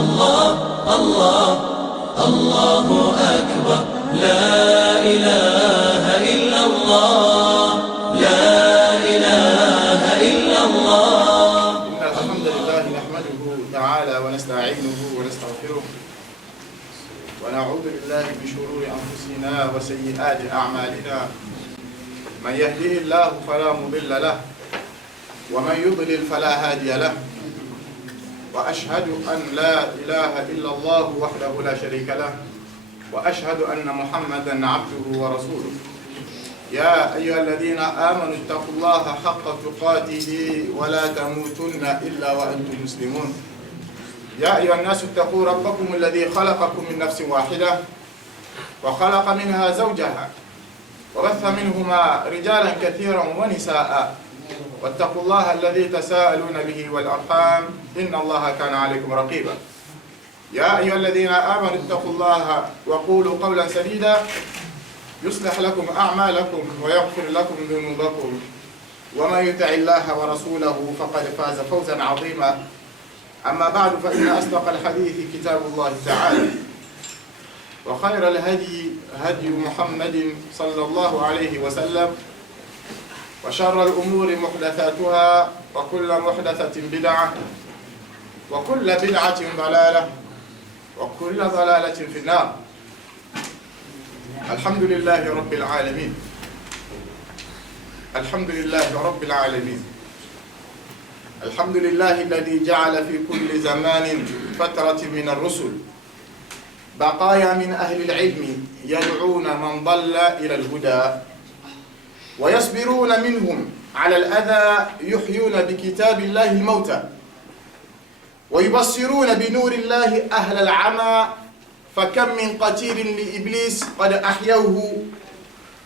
الله الله الله أكبر لا إله إلا الله لا إله إلا الله. إن الحمد لله نحمده تعالى ونستعينه ونستغفره ونعوذ بالله من شرور أنفسنا وسيئات أعمالنا. من يهده الله فلا مضل له ومن يضلل فلا هادي له. وأشهد أن لا إله إلا الله وحده لا شريك له وأشهد أن محمدا عبده ورسوله. يا أيها الذين آمنوا اتقوا الله حق تقاته ولا تموتن إلا وأنتم مسلمون. يا أيها الناس اتقوا ربكم الذي خلقكم من نفس واحدة وخلق منها زوجها وبث منهما رجالا كثيرا ونساء واتقوا الله الذي تساءلون به والأرحام إن الله كان عليكم رقيبا. يا أيها الذين آمنوا اتقوا الله وقولوا قولا سديدا يصلح لكم أعمالكم ويغفر لكم ذنوبكم ومن يطع الله ورسوله فقد فاز فوزا عظيما. أما بعد فإن أصدق الحديث كتاب الله تعالى وخير الهدي هدي محمد صلى الله عليه وسلم وشر الأمور محدثاتها وكل محدثة بدعة وكل بدعة ضلالة وكل ضلالة في النار. الحمد لله رب العالمين. الحمد لله رب العالمين. الحمد لله الذي جعل في كل زمان فترة من الرسل بقايا من أهل العلم يدعون من ضل إلى الهدى ويصبرون منهم على الأذى يحيون بكتاب الله الموتى ويبصرون بنور الله أهل العمى. فكم من قتيل لإبليس قد أحيوه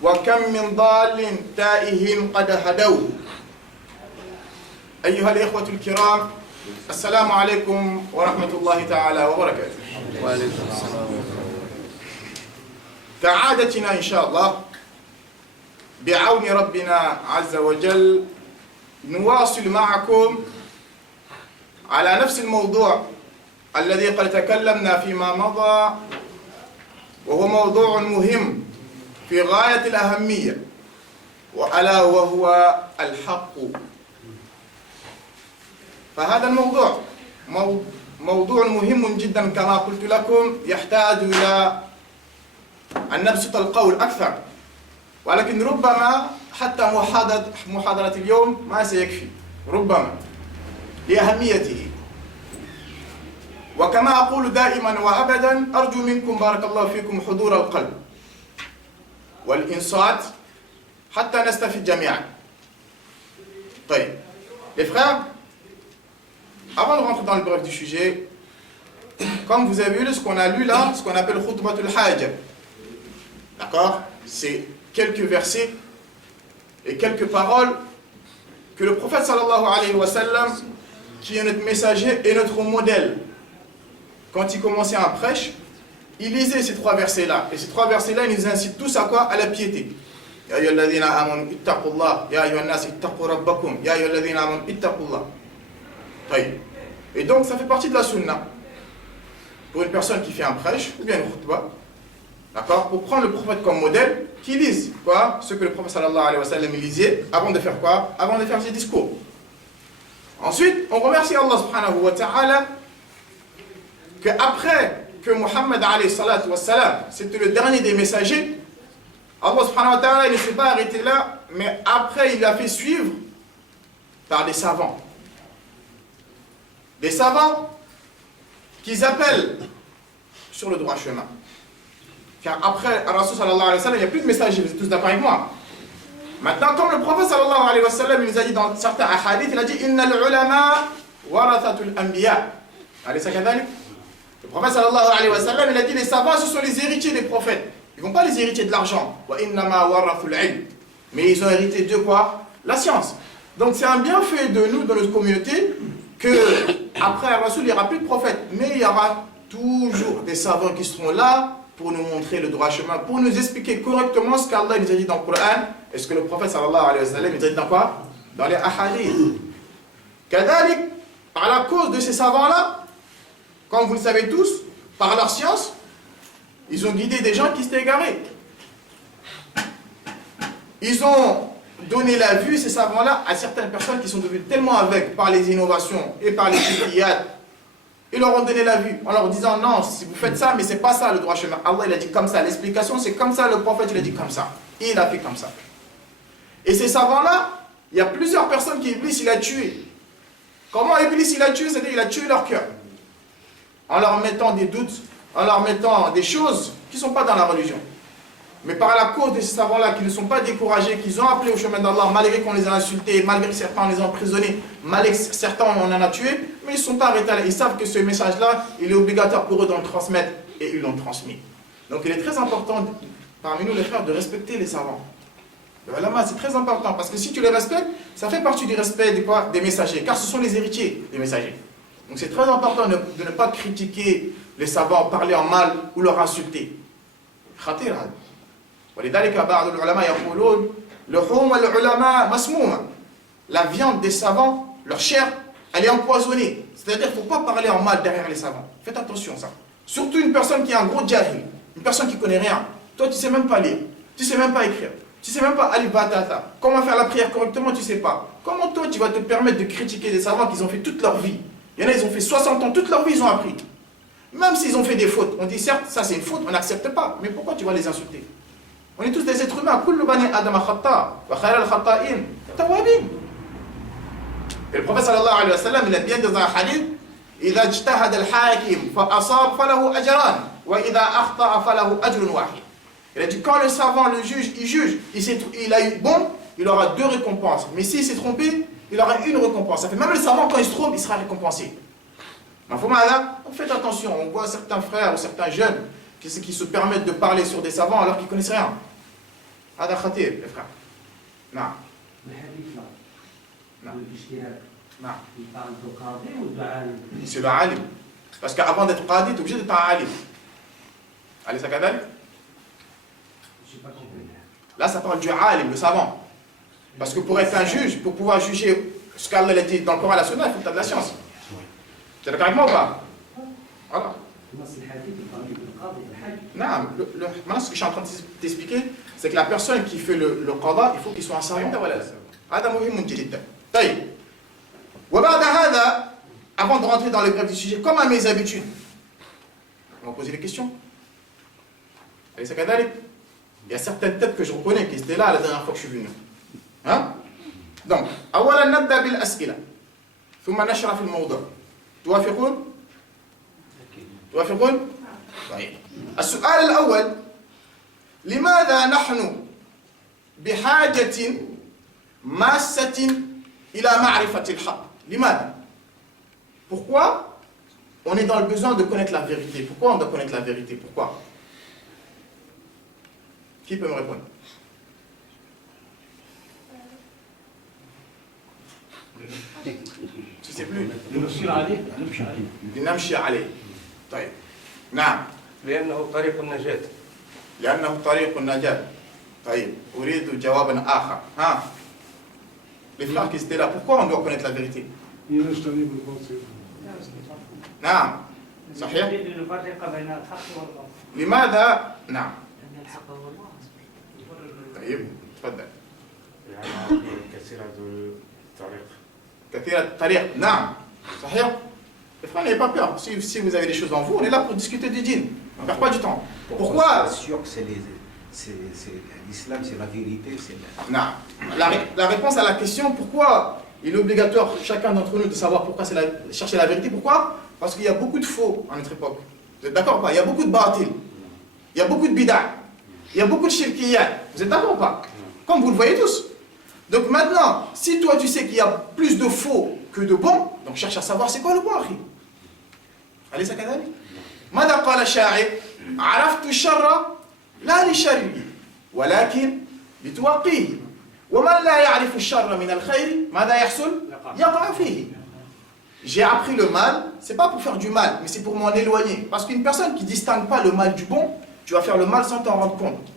وكم من ضال تائه قد هدوه. أيها الإخوة الكرام السلام عليكم ورحمة الله تعالى وبركاته. وعليكم السلام. كعادتنا إن شاء الله بعون ربنا عز وجل نواصل معكم على نفس الموضوع الذي قد تكلمنا فيما مضى، وهو موضوع مهم في غاية الأهمية، وألا وهو الحق. فهذا الموضوع موضوع مهم جدا كما قلت لكم، يحتاج إلى أن نبسط القول أكثر، ولكن ربما حتى محاضرة اليوم ما سيكفي ربما لأهميته. وكما أقول دائما وأبدا أرجو منكم بارك الله فيكم حضور القلب والإنصات حتى نستفيد جميعا. طيب les frères, avant de rentrer dans le bref du sujet, comme vous avez vu ce qu'on a lu là, ce qu'on appelle khutbatul hajj, d'accord, c'est quelques versets et quelques paroles que le prophète sallallahu alayhi wa sallam, qui est notre messager et notre modèle, quand il commençait un prêche, il lisait ces trois versets-là. Et ces trois versets-là, ils nous incitent tous à quoi? À la piété. Ya ayyuhalladhina amanu ittaqullah, ya ayyuhannas ittaqu rabbakum, ya ayyuhalladhina amanu ittaqullah. Et donc ça fait partie de la sunna pour une personne qui fait un prêche ou bien une khutbah, d'accord, pour prendre le prophète comme modèle, qui lise quoi, ce que le prophète sallallahu alayhi wa sallam lisait avant de faire quoi, avant de faire ses discours. Ensuite, on remercie Allah subhanahu wa ta'ala qu'après que Muhammad alayhi salatu wa salam, c'était le dernier des messagers, Allah subhanahu wa ta'ala ne s'est pas arrêté là, mais après il a fait suivre par des savants. Des savants qu'ils appellent sur le droit chemin. Car après Rasul sallallahu alayhi wa sallam, il n'y a plus de messagers, vous êtes tous d'accord avec moi. Maintenant, comme le prophète sallallahu alayhi wa sallam, il nous a dit dans certains hadiths, il a dit Innal ulama warathatul anbiya. Allez, ça kadhalik. Le prophète sallallahu alayhi wa sallam, il a dit les savants, ce sont les héritiers des prophètes. Ils ne vont pas les hériter de l'argent. Wa innama warathul ilm. Mais ils ont hérité de quoi? La science. Donc c'est un bienfait de nous, dans notre communauté, que après Rasul, il n'y aura plus de prophètes. Mais il y aura toujours des savants qui seront là pour nous montrer le droit chemin, pour nous expliquer correctement ce qu'Allah nous a dit dans le Coran et ce que le prophète sallallahu alayhi wa sallam nous a dit dans quoi? Dans les ahadith. Kadalik, à la cause de ces savants-là, Comme vous le savez tous, par leur science, ils ont guidé des gens qui s'étaient égarés. Ils ont donné la vue, ces savants-là, à certaines personnes qui sont devenues tellement aveugles par les innovations et par les shirkiyat. Ils leur ont donné la vue en leur disant non, si vous faites ça, mais c'est pas ça le droit chemin. Allah il a dit comme ça, l'explication c'est comme ça, le prophète il a dit comme ça. Et il a fait comme ça. Et ces savants-là, il y a plusieurs personnes qu'Iblis il a tuées. Comment Iblis il a tué? C'est-à-dire il a tué leur cœur. En leur mettant des doutes, en leur mettant des choses qui ne sont pas dans la religion. Mais par la cause de ces savants-là qui ne sont pas découragés, qu'ils ont appelé au chemin d'Allah, malgré qu'on les a insultés, malgré que certains on les a emprisonnés, malgré que certains on en a tués, mais ils ne sont pas arrêtés. Ils savent que ce message-là, il est obligatoire pour eux de le transmettre, et ils l'ont transmis. Donc il est très important, parmi nous les frères, de respecter les savants. Le ulama, c'est très important, parce que si tu les respectes, ça fait partie du respect des messagers, car ce sont les héritiers des messagers. Donc c'est très important de ne pas critiquer les savants, parler en mal ou leur insulter. Khatir. ولذلك بعض العلماء يقولون لحوم العلماء مسمومة. La viande des savants, leur chair, elle est empoisonnée. C'est-à-dire qu'il ne faut pas parler en mal derrière les savants. Faites attention à ça. Surtout une personne qui est un gros jahil, une personne qui ne connaît rien. Toi, tu ne sais même pas lire, tu ne sais même pas écrire, tu ne sais même pas alif ba ta ta. Comment faire la prière correctement, tu ne sais pas. Comment toi, tu vas te permettre de critiquer des savants qui ont fait toute leur vie? Il y en a, ils ont fait 60 ans, toute leur vie, ils ont appris. Même s'ils ont fait des fautes, on dit certes, ça c'est une faute, on n'accepte pas. Mais pourquoi tu vas les insulter? On est tous des êtres humains. Et le prophète sallallahu alayhi wa sallam, il a bien dit dans un hadith, إذا اجتهد الحاكم فأصاب فله أجران وإذا أخطأ فله أجر واحد. Il a dit quand le savant, le juge, il juge, il a eu bon, il aura 2 récompenses. Mais s'il s'est trompé, il aura une récompense. Ça fait même le savant quand il se trompe, il sera récompensé. Faites attention, on voit certains frères ou certains jeunes qui se permettent de parler sur des savants alors qu'ils ne connaissent rien. هذا خطير les frères. نعم. نعم. C'est le alim. Parce qu'avant d'être qadi, tu es obligé d'être un alim. Allez, ça kadal? Là, ça parle du alim, le savant. Parce que pour être un juge, pour pouvoir juger ce qu'Allah a dit dans le Coran et la Sunna, il faut que tu aies de la science. Tu es d'accord avec moi ou pas? Voilà. Non, maintenant ce que je suis en train de t'expliquer, c'est que la personne qui fait le qada, il faut qu'il soit un savant. Avant de rentrer dans le bref du sujet, comme à mes habitudes, on va poser des questions. Il y a certaines têtes que je reconnais qui étaient là la dernière fois que je suis venu. Hein? Donc, أولا نبدأ بالأسئلة ثم نشرح في الموضوع. توافقون؟ توافقون؟ طيب. السؤال الأول: لماذا نحن بحاجة ماسة إلى معرفة الحق؟ لماذا؟ Pourquoi on est dans le besoin de connaître la vérité? Pourquoi on doit connaître la vérité? Pourquoi? Qui peut me répondre? Je ne sais plus. لنمشي عليه. طيب. نعم. لأنه طريق النجاة. لأنه طريق النجاة. طيب. أريد جوابا آخر. ها. Les frères qui étaient là, pourquoi on doit connaître la vérité? نعم. صحيح؟ لماذا؟ نعم. طيب. تفضل. كثيرة الطريق. كثيرة الطريق. نعم. صحيح؟ Les frères, n'ayez pas peur. Si vous avez des choses en vous, on est là pour discuter du djinn. On ne perd pas du temps. Pourquoi? C'est sûr que l'islam, c'est la vérité. Non. La réponse à la question, pourquoi il est obligatoire, chacun d'entre nous, de savoir pourquoi c'est chercher la vérité. Pourquoi? Parce qu'il y a beaucoup de faux à notre époque. Vous êtes d'accord ou pas? Il y a beaucoup de batil. Il y a beaucoup de bid'a. Il y a beaucoup de shirkiyat. Vous êtes d'accord ou pas? Comme vous le voyez tous. Donc maintenant, si toi tu sais qu'il y a plus de faux que de bons, donc cherche à savoir c'est quoi le bon, akhi. Allez, ça kadali. ماذا قال الشاعر؟ عرفت الشر لا لشره ولكن لتوقيه ومن لا يعرف الشر من الخير ماذا يحصل؟ يقع فيه. J'ai appris le mal, c'est pas pour faire du mal, mais c'est pour m'en éloigner. Parce qu'une personne qui ne distingue pas le mal du bon, tu vas faire le mal sans t'en rendre compte.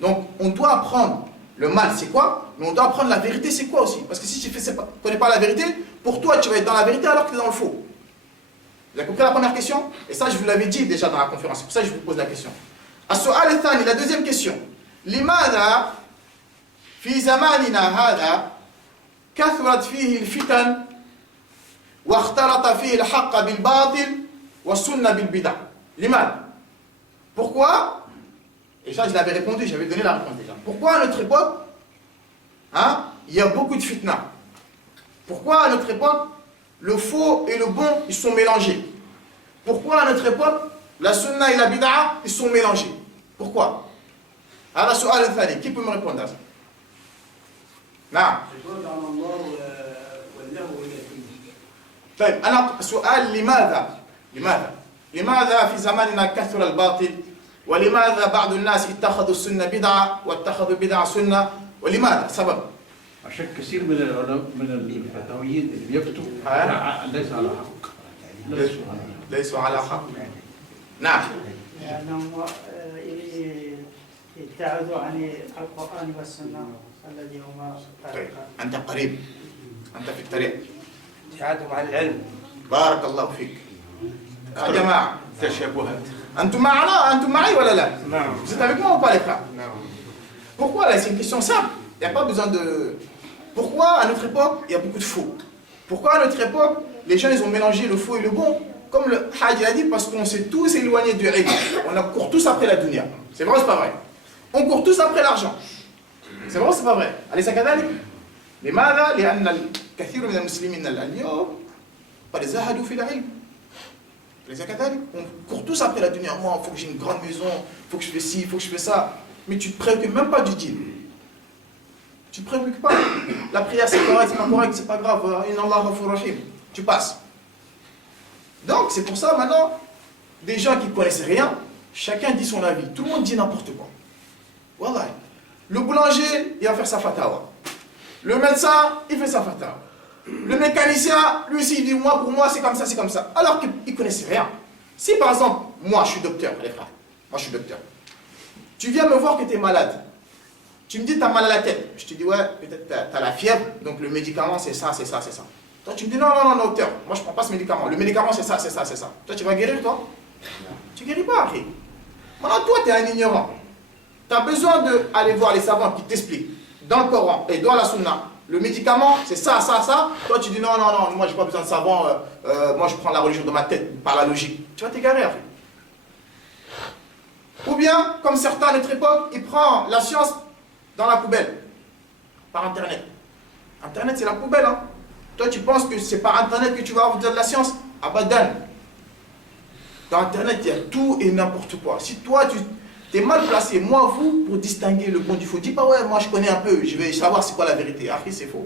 Donc on doit apprendre le mal c'est quoi, mais on doit apprendre la vérité c'est quoi aussi. Parce que si tu ne connais pas la vérité, pour toi tu vas être dans la vérité alors que tu es dans le faux. Vous avez compris la première question? Et ça, je vous l'avais dit déjà dans la conférence. C'est pour ça que je vous pose la question. السؤال الثاني, la deuxième question. لماذا في زماننا هذا كثرت فيه الفتن واختلط فيه الحق بالباطل والسنة بالبدع؟ لماذا? Pourquoi? Et ça, je l'avais répondu, j'avais donné la réponse déjà. Pourquoi à notre époque, hein, il y a beaucoup de fitna? Pourquoi à notre époque, le faux et le bon, ils sont mélangés? Pourquoi à notre époque, la sunna et la bid'a, ils sont mélangés? Pourquoi? Alors, السؤال الثاني, qui peut me répondre à ça? نعم. طيب أنا سؤال لماذا في زماننا كثر الباطل ولماذا بعض الناس اتخذوا السنة بدعة واتخذوا بدعة سنة ولماذا؟ سبب؟ عشان كثير من العلماء من الفتاويين اللي بيفتوا ليسوا على حق. نعم. لأنهم ابتعدوا عن القرآن والسنة الذي هما طيب أنت قريب، أنت في الطريق. ابتعادهم عن العلم. بارك الله فيك. يا جماعة تشابهات. أنتم معنا؟ أنتم معي ولا لا؟ نعم. Vous êtes avec moi ou pas les frères? نعم. Pourquoi là? C'est une question simple. Il n'y a pas besoin de... Pourquoi à notre époque, il y a beaucoup de faux? Pourquoi à notre époque, les gens ils ont mélangé le faux et le bon? Comme le Hajj a dit, parce qu'on s'est tous éloignés du ilm. On court tous après la dunya. C'est vrai ou c'est pas vrai? On court tous après l'argent. C'est vrai ou c'est pas vrai? أليس كذلك؟ لماذا؟ لأن الكثير من المسلمين اليوم قد زهدوا في العلم. أليس كذلك؟ On court tous après la dunya. Moi, il faut que j'ai une grande maison, il faut que je fais ci, il faut que je fais ça. Mais tu ne te préoccupes même pas du dîn. Tu ne te préoccupes pas. La prière c'est correct, c'est pas correct, c'est pas grave. Inna Allah ghafur rahim. Tu passes. Donc c'est pour ça maintenant, des gens qui ne connaissent rien, chacun dit son avis. Tout le monde dit n'importe quoi. Voilà. Le boulanger, il va faire sa fatawa. Le médecin, il fait sa fatawa. Le mécanicien, lui aussi, il dit moi, pour moi, c'est comme ça, c'est comme ça. Alors qu'il ne connaissent rien. Si par exemple, moi je suis docteur, les frères, moi je suis docteur. Tu viens me voir que tu es malade. Tu me dis tu as mal à la tête. Je te dis ouais, peut-être tu as la fièvre, donc le médicament c'est ça, c'est ça, c'est ça. Toi tu me dis non, non, non, docteur, moi je ne prends pas ce médicament. Le médicament c'est ça, c'est ça, c'est ça. Toi tu vas guérir toi? Tu ne guéris pas après. Maintenant toi tu es un ignorant. Tu as besoin d'aller voir les savants qui t'expliquent dans le Coran et dans la Sunna. Le médicament c'est ça, ça, ça. Toi tu dis non, non, non, moi je n'ai pas besoin de savant, moi je prends la religion dans ma tête, par la logique. Tu vas t'égarer après. Ou bien, comme certains à notre époque, ils prennent la science dans la poubelle, par Internet. Internet, c'est la poubelle. Hein. Toi, tu penses que c'est par Internet que tu vas avoir de la science? Abadan. Dans Internet, il y a tout et n'importe quoi. Si toi, tu es mal placé, moi, vous, pour distinguer le bon du faux, dis pas, ouais, moi, je connais un peu, je vais savoir c'est quoi la vérité. Après, c'est faux.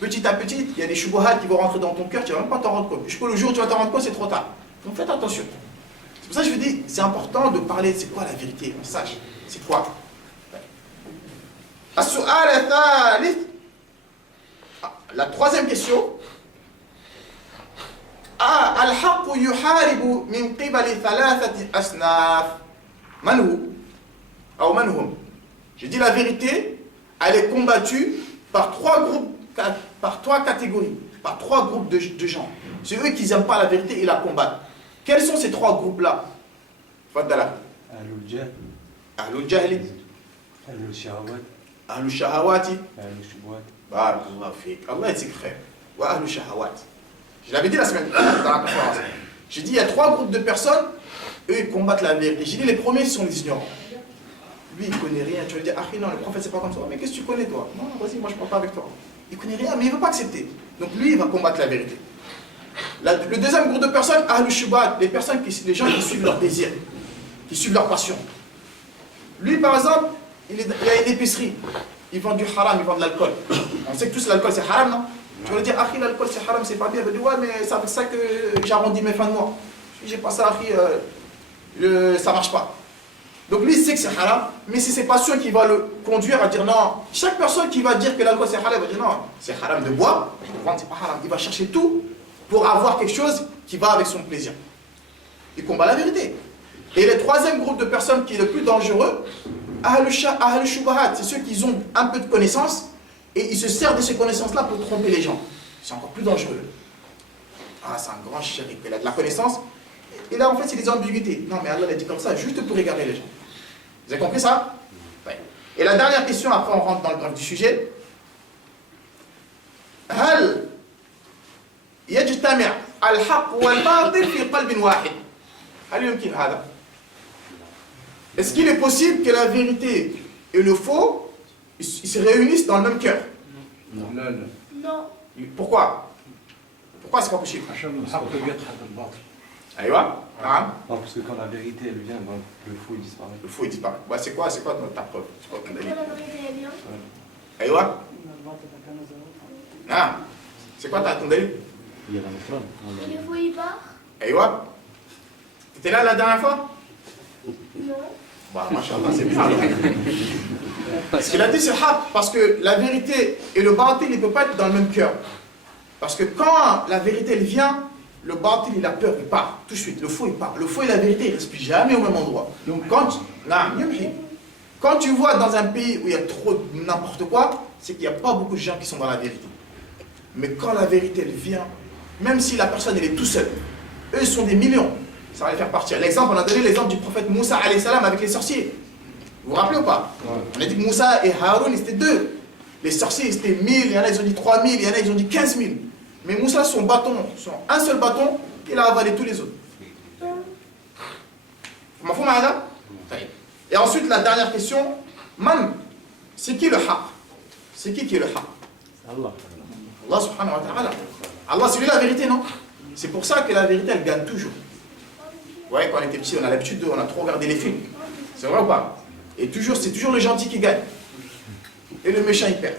Petit à petit, il y a des shubuhat qui vont rentrer dans ton cœur, tu ne vas même pas t'en rendre compte. Jusqu'au jour où tu vas t'en rendre compte, c'est trop tard. Donc, faites attention. C'est pour ça que je vous dis, c'est important de parler, c'est quoi la vérité, on sache, c'est quoi. La troisième question. الحق يحارب من قبل ثلاثة أصناف. من هو؟ أو من هم? Je dis la vérité, elle est combattue par trois groupes, par trois catégories, par trois groupes de gens. C'est eux qui n'aiment pas la vérité et la combattent. Quels sont ces trois groupes-là? Fadala. Ahlul Jahl. Ahlul Jahli. Ahlul Shahawat. Ahlul Shahawati. Ahlul Shubuhat. Barakallah fik. Allah est secret. Wa Ahlul Shahawat. Je l'avais dit la semaine dernière dans la conférence. J'ai dit il y a trois groupes de personnes, eux ils combattent la vérité. J'ai dit les premiers sont les ignorants. Lui il connaît rien. Tu vas dire ah non, le prophète c'est pas comme ça. Mais qu'est-ce que tu connais toi? Non, vas-y, moi je parle pas avec toi. Il connaît rien, mais il veut pas accepter. Donc lui il va combattre la vérité. Le deuxième groupe de personnes, Ahlul Shubuhat, les gens qui suivent leur désir, qui suivent leur passion. Lui par exemple, il a une épicerie, il vend du haram, il vend de l'alcool. On sait que tous l'alcool c'est haram, non? Tu vas dire, ah l'alcool c'est haram, c'est pas bien. Il va dire, ouais, mais c'est avec ça que j'arrondis mes fins de mois. J'ai pas ça, ça marche pas. Donc lui il sait que c'est haram, mais c'est ses passions qui vont le conduire à dire non. Chaque personne qui va dire que l'alcool c'est haram, va dire non, c'est haram de boire, de vendre c'est pas haram. Il va chercher tout pour avoir quelque chose qui va avec son plaisir. Il combat la vérité. Et le troisième groupe de personnes qui est le plus dangereux, Ahlul Shubuhat, c'est ceux qui ont un peu de connaissances et ils se servent de ces connaissances-là pour tromper les gens. C'est encore plus dangereux. Ah, c'est un grand chéri, il a de la connaissance. Et là, en fait, c'est des ambiguïtés. Non, mais Allah l'a dit comme ça, juste pour égarer les gens. Vous avez compris ça? Ouais. Et la dernière question, après on rentre dans le bref du sujet. هل يجتمع الحق والباطل في قلب واحد؟ هل يمكن هذا؟ Est-ce qu'il est possible que la vérité et le faux ils se réunissent dans le même cœur? لا لا Non. Pourquoi? Pourquoi c'est pas possible? عشان الحق يدحض الباطل. Aïwa, Non, parce que quand la vérité elle vient, ben, le faux il disparaît. le faux il disparaît. Ouais, c'est quoi ta preuve? C'est quoi ton Quand dalil? la vérité est bien. Aïwa, إن الباطل كان زهوقا. ah, c'est quoi ton dalil? Et le faux il part? Aïwa, t'étais là la dernière fois? Non. Bah, machallah, c'est bien. Ce qu'il a dit, c'est haq, parce que la vérité et le batil, ne peuvent pas être dans le même cœur. Parce que quand la vérité, elle vient, le batil, il a peur, il part, tout de suite. Le faux, il part. Le faux et la vérité, ils ne restent jamais au même endroit. Donc, quand tu vois dans un pays où il y a trop de n'importe quoi, c'est qu'il n'y a pas beaucoup de gens qui sont dans la vérité. Mais quand la vérité, elle vient, même si la personne, elle est tout seule, eux, ils sont des millions. Ça va les faire partir. L'exemple, on a donné l'exemple du prophète Moussa alayhi salam avec les sorciers. Vous vous rappelez ou pas? On a dit que Moussa et Haroun, c'était deux. Les sorciers, c'était 1000, il y en a, ils ont dit 3000, il y en a, ils ont dit 15 000. Mais Moussa, son bâton, un seul bâton, il a avalé tous les autres. Et ensuite, la dernière question, Man, c'est qui le haq? C'est qui est le haq? Allah. Allah subhanahu wa ta'ala. Allah, c'est lui la vérité, non? C'est pour ça que la vérité, elle gagne toujours. Ouais, quand on était petit, on a l'habitude on a trop regardé les films. C'est vrai ou pas? Et toujours, c'est toujours le gentil qui gagne. Et le méchant, il perd.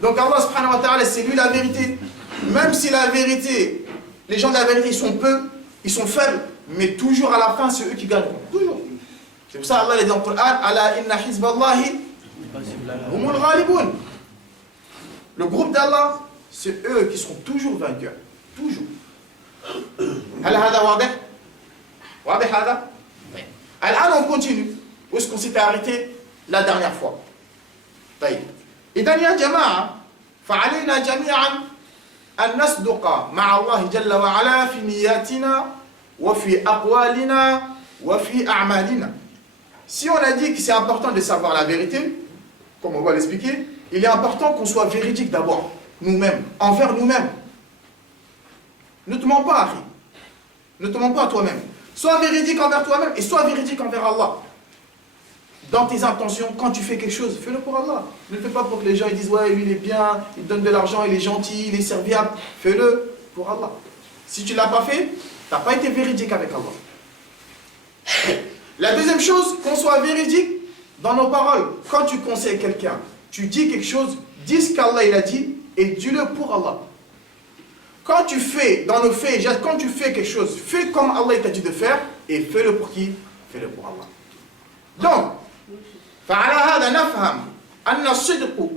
Donc Allah subhanahu wa ta'ala, c'est lui la vérité. Même si la vérité, les gens de la vérité, ils sont peu, ils sont faibles, mais toujours à la fin, c'est eux qui gagnent. Toujours. C'est pour ça Allah dit dans le Coran, Ala inna hizballahi humul ghalibun. Le groupe d'Allah, c'est eux qui seront toujours vainqueurs. Toujours. هل هذا واضح؟ واضح هذا؟ طيب. الآن on continue. Où est-ce qu'on s'était arrêté la dernière fois? طيب. إذن يا جماعة فعلينا جميعا أن نصدق مع الله جل وعلا في نياتنا وفي أقوالنا وفي أعمالنا. Si on a dit que c'est important de savoir la vérité, comme on va l'expliquer, il est important qu'on soit véridique d'abord, nous-mêmes, envers nous-mêmes. Ne te mens pas, Harry. Ne te mens pas à toi-même. Sois véridique envers toi-même et sois véridique envers Allah. Dans tes intentions, quand tu fais quelque chose, fais-le pour Allah. Ne le fais pas pour que les gens ils disent ouais, lui il est bien, il donne de l'argent, il est gentil, il est serviable. Fais-le pour Allah. Si tu ne l'as pas fait, tu n'as pas été véridique avec Allah. La deuxième chose, qu'on soit véridique dans nos paroles. Quand tu conseilles quelqu'un, tu dis quelque chose, dis ce qu'Allah il a dit et dis-le pour Allah. Quand tu fais, dans le fait, quand tu fais quelque chose, fais comme Allah t'a dit de faire et fais-le pour qui? Fais-le pour Allah. Donc, فعلى هذا نفهم أن الصدق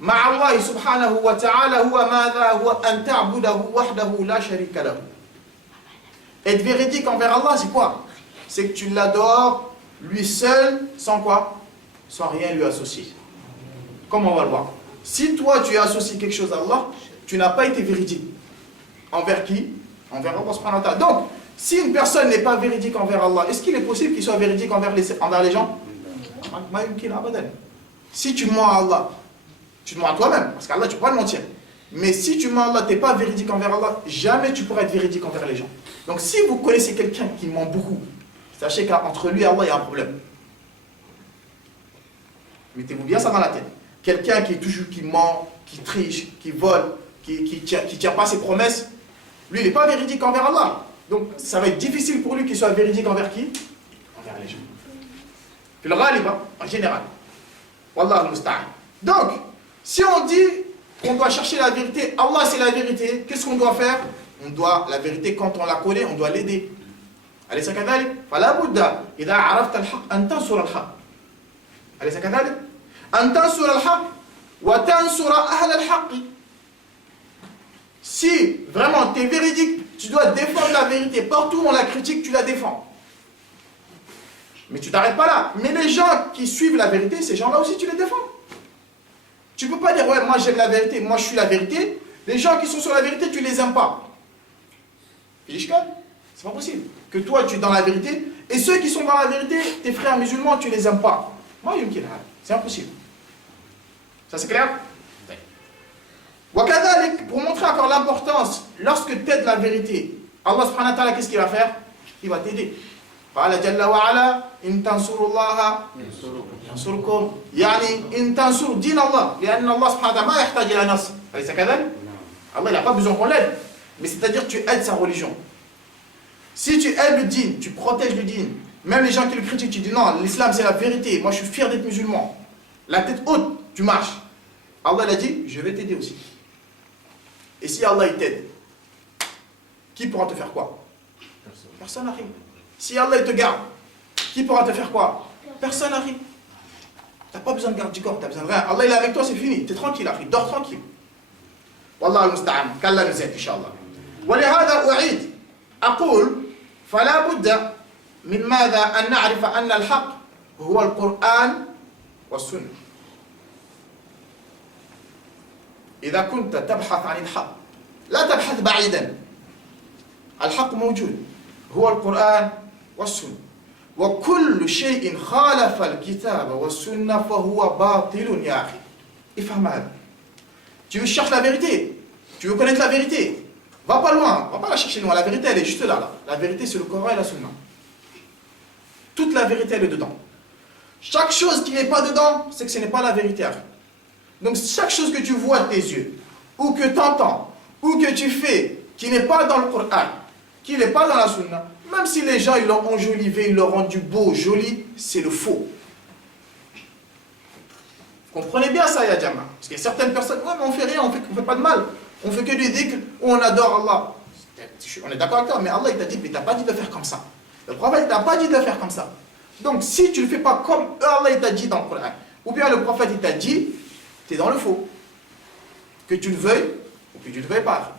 مع الله سبحانه وتعالى هو ماذا؟ هو أن تعبده وحده لا شريك له. Être véridique envers Allah, c'est quoi? C'est que tu l'adores lui seul, sans quoi? Sans rien lui associer. Comme on va le voir. Si toi tu associes quelque chose à Allah, tu n'as pas été véridique. Envers qui? Envers Allah subhanahu wa ta'ala. Donc, si une personne n'est pas véridique envers Allah, est-ce qu'il est possible qu'il soit véridique envers les gens? Si tu mens à Allah, tu te mens à toi-même, parce qu'Allah tu ne peux pas le mentir. Mais si tu mens à Allah, tu n'es pas véridique envers Allah, jamais tu pourras être véridique envers les gens. Donc si vous connaissez quelqu'un qui ment beaucoup, sachez qu'entre lui et Allah, il y a un problème. Mettez-vous bien ça dans la tête. Quelqu'un qui est toujours, qui ment, qui triche, qui vole, qui tient pas ses promesses, lui, il n'est pas véridique envers Allah. Donc, ça va être difficile pour lui qu'il soit véridique envers qui? Envers les gens. Puis le ghalib, en général. Wallah al-musta'an. Donc, si on dit qu'on doit chercher la vérité, Allah c'est la vérité, qu'est-ce qu'on doit faire? On doit, la vérité, quand on la connaît, on doit l'aider. أليس كذلك؟ فلا بد إذا عرفت الحق أن تنصر الحق. أليس كذلك؟ أن تنصر الحق وتنصر أهل الحق. Si vraiment tu es véridique, tu dois défendre la vérité. Partout où on la critique, tu la défends. Mais tu t'arrêtes pas là. Mais les gens qui suivent la vérité, ces gens-là aussi, tu les défends. Tu ne peux pas dire, ouais, moi j'aime la vérité, moi je suis la vérité. Les gens qui sont sur la vérité, tu ne les aimes pas. C'est pas possible. Que toi, tu es dans la vérité, et ceux qui sont dans la vérité, tes frères musulmans, tu les aimes pas. C'est impossible. Ça c'est clair? Pour montrer encore l'importance, lorsque tu aides la vérité, Allah subhanahu wa ta'ala, qu'est-ce qu'il va faire? Il va t'aider. قال جل وعلا إن تنصروا الله ينصركم يعني إن تنصروا دين الله لأن الله سبحانه وتعالى ما يحتاج إلى نصر أليس كذلك؟ Allah n'a pas besoin qu'on l'aide, mais c'est-à-dire que tu aides sa religion. Si tu aides le dîn, tu protèges le dîn, même les gens qui le critiquent, tu dis non, l'islam c'est la vérité, moi je suis fier d'être musulman, la tête haute, tu marches. Allah l'a dit, je vais t'aider aussi. Et si Allah il t'aide, qui pourra te faire quoi? Personne n'arrive. Si Allah il te garde, qui pourra te faire quoi? Personne n'arrive. Tu n'as pas besoin de garde du corps, tu n'as besoin de rien. Allah il est avec toi, c'est fini, tu es tranquille, arrive, dors tranquille. والله المستعان كلا نزيد إن شاء الله. ولهذا أعيد أقول فلا بد من ماذا أن نعرف أن الحق هو القرآن والسنة. إذا كنت تبحث عن الحق لا تبحث بعيدا، الحق موجود هو القرآن والسنة، وكل شيء خالف الكتاب والسنة فهو باطل يا أخي. افهم هذا. Tu veux chercher la vérité, tu veux connaître la vérité, va pas loin, va pas la chercher loin, la vérité elle est juste là. La vérité c'est le Coran et la Sunna. Toute la vérité elle est dedans. Chaque chose qui n'est pas dedans, c'est que ce n'est pas la vérité. Donc chaque chose que tu vois de tes yeux, ou que tu entends, ou que tu fais, qui n'est pas dans le Coran, qui n'est pas dans la Sunna, même si les gens ils l'ont enjolivé, ils l'ont rendu beau, joli, c'est le faux. Comprenez bien ça, ya Jama. Parce qu'il y a certaines personnes, ouais, mais on fait rien, on fait pas de mal. On fait que du dhikr, où on adore Allah. On est d'accord avec toi, mais Allah il t'a dit, mais il t'a pas dit de faire comme ça. Le prophète il t'a pas dit de faire comme ça. Donc si tu ne le fais pas comme Allah il t'a dit dans le Coran, ou bien le prophète il t'a dit, tu es dans le faux. Que tu le veuilles, ou que tu ne le veuilles pas.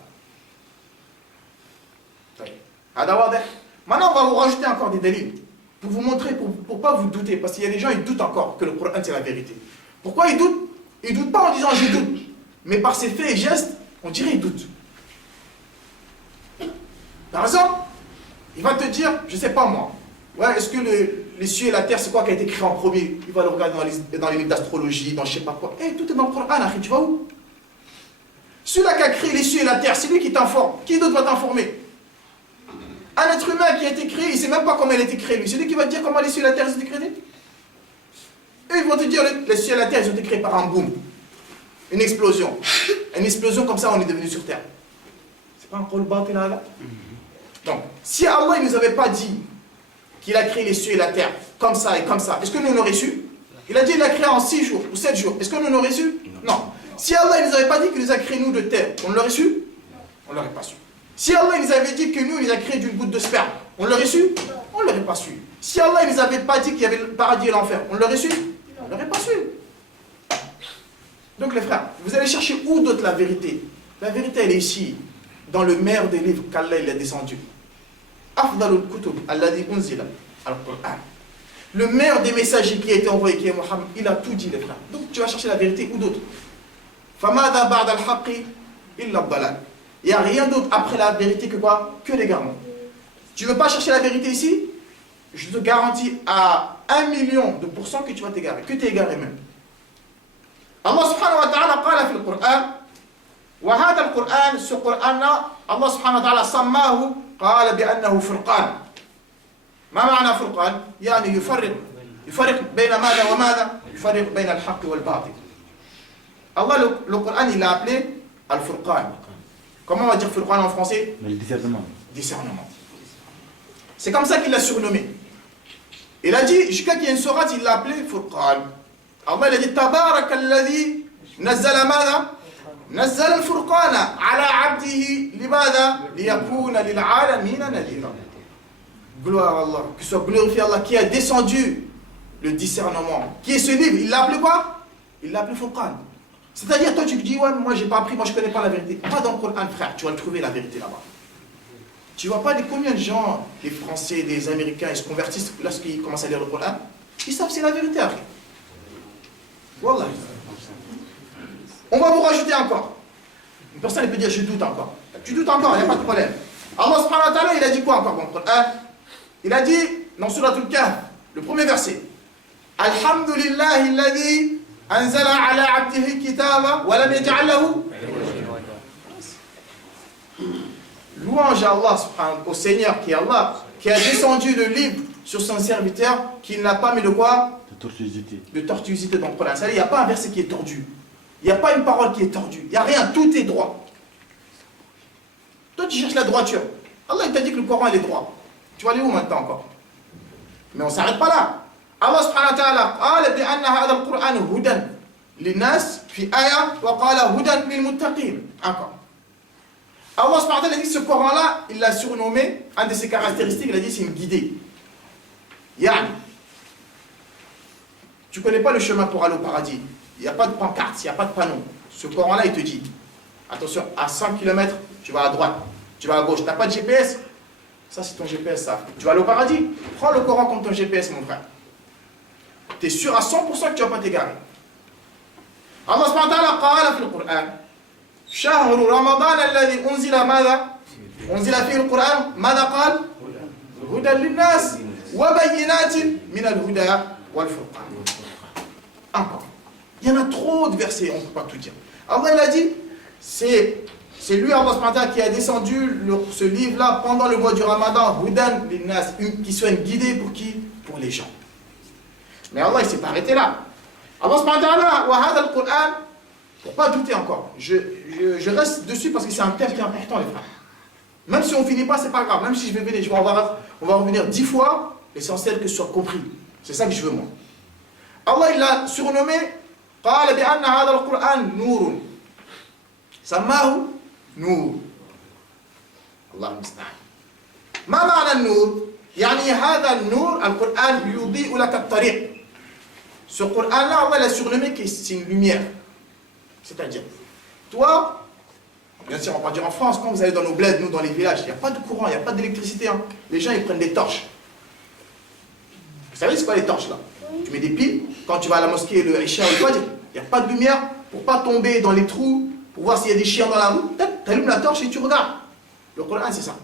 Maintenant on va vous rajouter encore des délits. Pour vous montrer, pour ne pas vous douter. Parce qu'il y a des gens, ils doutent encore que le Coran c'est la vérité. Pourquoi ils doutent? Ils ne doutent pas en disant je doute. Mais par ses faits et gestes, on dirait ils doutent. Par exemple, il va te dire, je ne sais pas moi, ouais, est-ce que les cieux et la terre, c'est quoi qui a été créé en premier? Il va le regarder dans les livres d'astrologie, dans je ne sais pas quoi. Eh, tout est dans le Coran, tu vas où? Celui-là qui a créé les cieux et la terre, c'est lui qui t'informe. Qui d'autre va t'informer? Un être humain qui a été créé, il ne sait même pas comment il a été créé, lui. C'est lui qui va te dire comment les cieux et la terre ont été créés. Et ils vont te dire, les cieux et la terre, ils ont été créés par un boom. Une explosion. Une explosion comme ça, on est devenu sur terre. C'est pas un rôle batil là? Donc, si Allah ne nous avait pas dit qu'il a créé les cieux et la terre, comme ça et comme ça, est-ce que nous l'aurions su? Il a dit qu'il l'a créé en 6 jours ou 7 jours. Est-ce que nous l'aurions su? Non. Si Allah ne nous avait pas dit qu'il nous a créé nous de terre, on l'aurait su? On ne l'aurait pas su. Si Allah nous avait dit que nous, il nous a créé d'une goutte de sperme, on l'aurait su? On ne l'aurait pas su. Si Allah ne nous avait pas dit qu'il y avait le paradis et l'enfer, on l'aurait su? On ne l'aurait pas su. Donc les frères, vous allez chercher où d'autre la vérité? La vérité elle est ici, dans le meilleur des livres qu'Allah il a descendu. Afdalul kutub alladhi unzila al-Qur'an. Le meilleur des messagers qui a été envoyé, qui est Mohammed, il a tout dit les frères. Donc tu vas chercher la vérité où d'autre? Famada ba'da al-haqqi illa ad-dalal. Il n'y a rien d'autre après la vérité que quoi? Que l'égarement. Tu ne veux pas chercher la vérité ici? Je te garantis à 1 000 000% que tu vas t'égarer, que tu es égaré même. Allah subhanahu wa ta'ala qala fi al-Qur'an wa hadha al-Qur'an, ce Qur'an-là, Allah subhanahu wa ta'ala sammahu qala bi annahu furqan. ما معنى فرقان؟ يعني يفرق بين ماذا وماذا؟ يفرق بين الحق والباطل. Allah le Qur'an il l'a appelé al-Furqan. Comment on va dire Furqan en français? Le discernement. Discernement. C'est comme ça qu'il l'a surnommé. Il a dit, jusqu'à qu'il y ait une sourate, il l'a appelé Furqan. Allah il a dit Tabarak alladhi nazzala mada? Nazzala al-Furqana ala abdihi libada liyakuna lil'alamina nadira. Gloire à Allah, que soit glorifié Allah qui a descendu le discernement. Qui est ce livre? Il l'a appelé quoi? Il l'a appelé Furqan. C'est-à-dire, toi tu te dis, ouais, moi j'ai pas appris, moi je connais pas la vérité. Pas dans le Coran, frère, tu vas le trouver la vérité là-bas. Tu vois pas combien de gens, des Français, des Américains, ils se convertissent lorsqu'ils commencent à lire le Coran? Ils savent c'est la vérité après. Wallah. On va vous rajouter encore. Une personne elle peut dire je doute encore. Tu doutes encore, il n'y a pas de problème. Allah subhanahu wa ta'ala, il a dit quoi encore dans le Coran? Il a dit dans Surat Al-Kahf, le premier verset, Alhamdulillahi alladhi anzala ala abdihi kitaba wa lam yaj'al lahu. Louange à Allah subhanahu au Seigneur qui est Allah, qui a descendu le livre sur son serviteur, qui n'a pas mis de quoi? De tortuosité. De tortuosité dans le Coran. C'est-à-dire, il n'y a pas un verset qui est tordu. Il n'y a pas une parole qui est tordue. Il n'y a rien, tout est droit. Toi, tu cherches la droiture. Allah, il t'a dit que le Coran, il est droit. Tu vas aller où maintenant encore? Mais on ne s'arrête pas là. Allah subhanahu wa ta'ala قال بأن هذا القرآن هدى للناس في آية وقال هدى للمتقين. Encore. Allah subhanahu wa ta'ala a dit ce Coran-là, il l'a surnommé, un de ses caractéristiques, il a dit c'est une guidée. Yani, tu ne connais pas le chemin pour aller au paradis. Il n'y a pas de pancarte, il n'y a pas de panneau. Ce Coran-là, il te dit, attention, à 100 km, tu vas à droite, tu vas à gauche. Tu n'as pas de GPS? Ça, c'est ton GPS, ça. Tu vas aller au paradis? Prends le Coran comme ton GPS, mon frère. Tu es sûr à 100% que tu ne vas pas t'égarer. Allah subhanahu wa ta'ala qala fi al-Qur'an شهر رمضان الذي أنزل ماذا؟ أنزل فيه القرآن ماذا قال؟ هدى للناس وبينات من الهدى والفرقان. Encore. Il y en a trop de versets, on ne peut pas tout dire. Allah il a dit, c'est lui Allah subhanahu wa ta'ala qui a descendu ce livre-là pendant le mois du Ramadan, Hudan linnas, qui soit une guidée pour qui? Pour les gens. Mais Allah il ne s'est pas arrêté là. Allah subhanahu wa ta'ala, wa hadha al-Qur'an, pour ne pas douter encore, je reste dessus parce que c'est un thème qui est important, les frères. Même si on ne finit pas, c'est pas grave. Même si je vais venir, on va revenir 10 fois, l'essentiel que ce soit compris. C'est ça que je veux, moi. Allah, il l'a surnommé, قال بأن هذا القرآن نور. سماه نور. الله المستعان. ما معنى النور؟ يعني هذا النور القرآن يضيء لك الطريق. Ce Coran-là, Allah l'a surnommé que c'est une lumière. C'est-à-dire, toi, bien sûr, on va dire en France, quand vous allez dans nos bleds, nous, dans les villages, il n'y a pas de courant, il n'y a pas d'électricité. Hein. Les gens, ils prennent des torches. Vous savez, c'est quoi les torches, là? Tu mets des piles, quand tu vas à la mosquée, le Isha ou le Fajr, il n'y a pas de lumière pour ne pas tomber dans les trous, pour voir s'il y a des chiens dans la rue. Tu allumes la torche et tu regardes. Le Coran, c'est ça.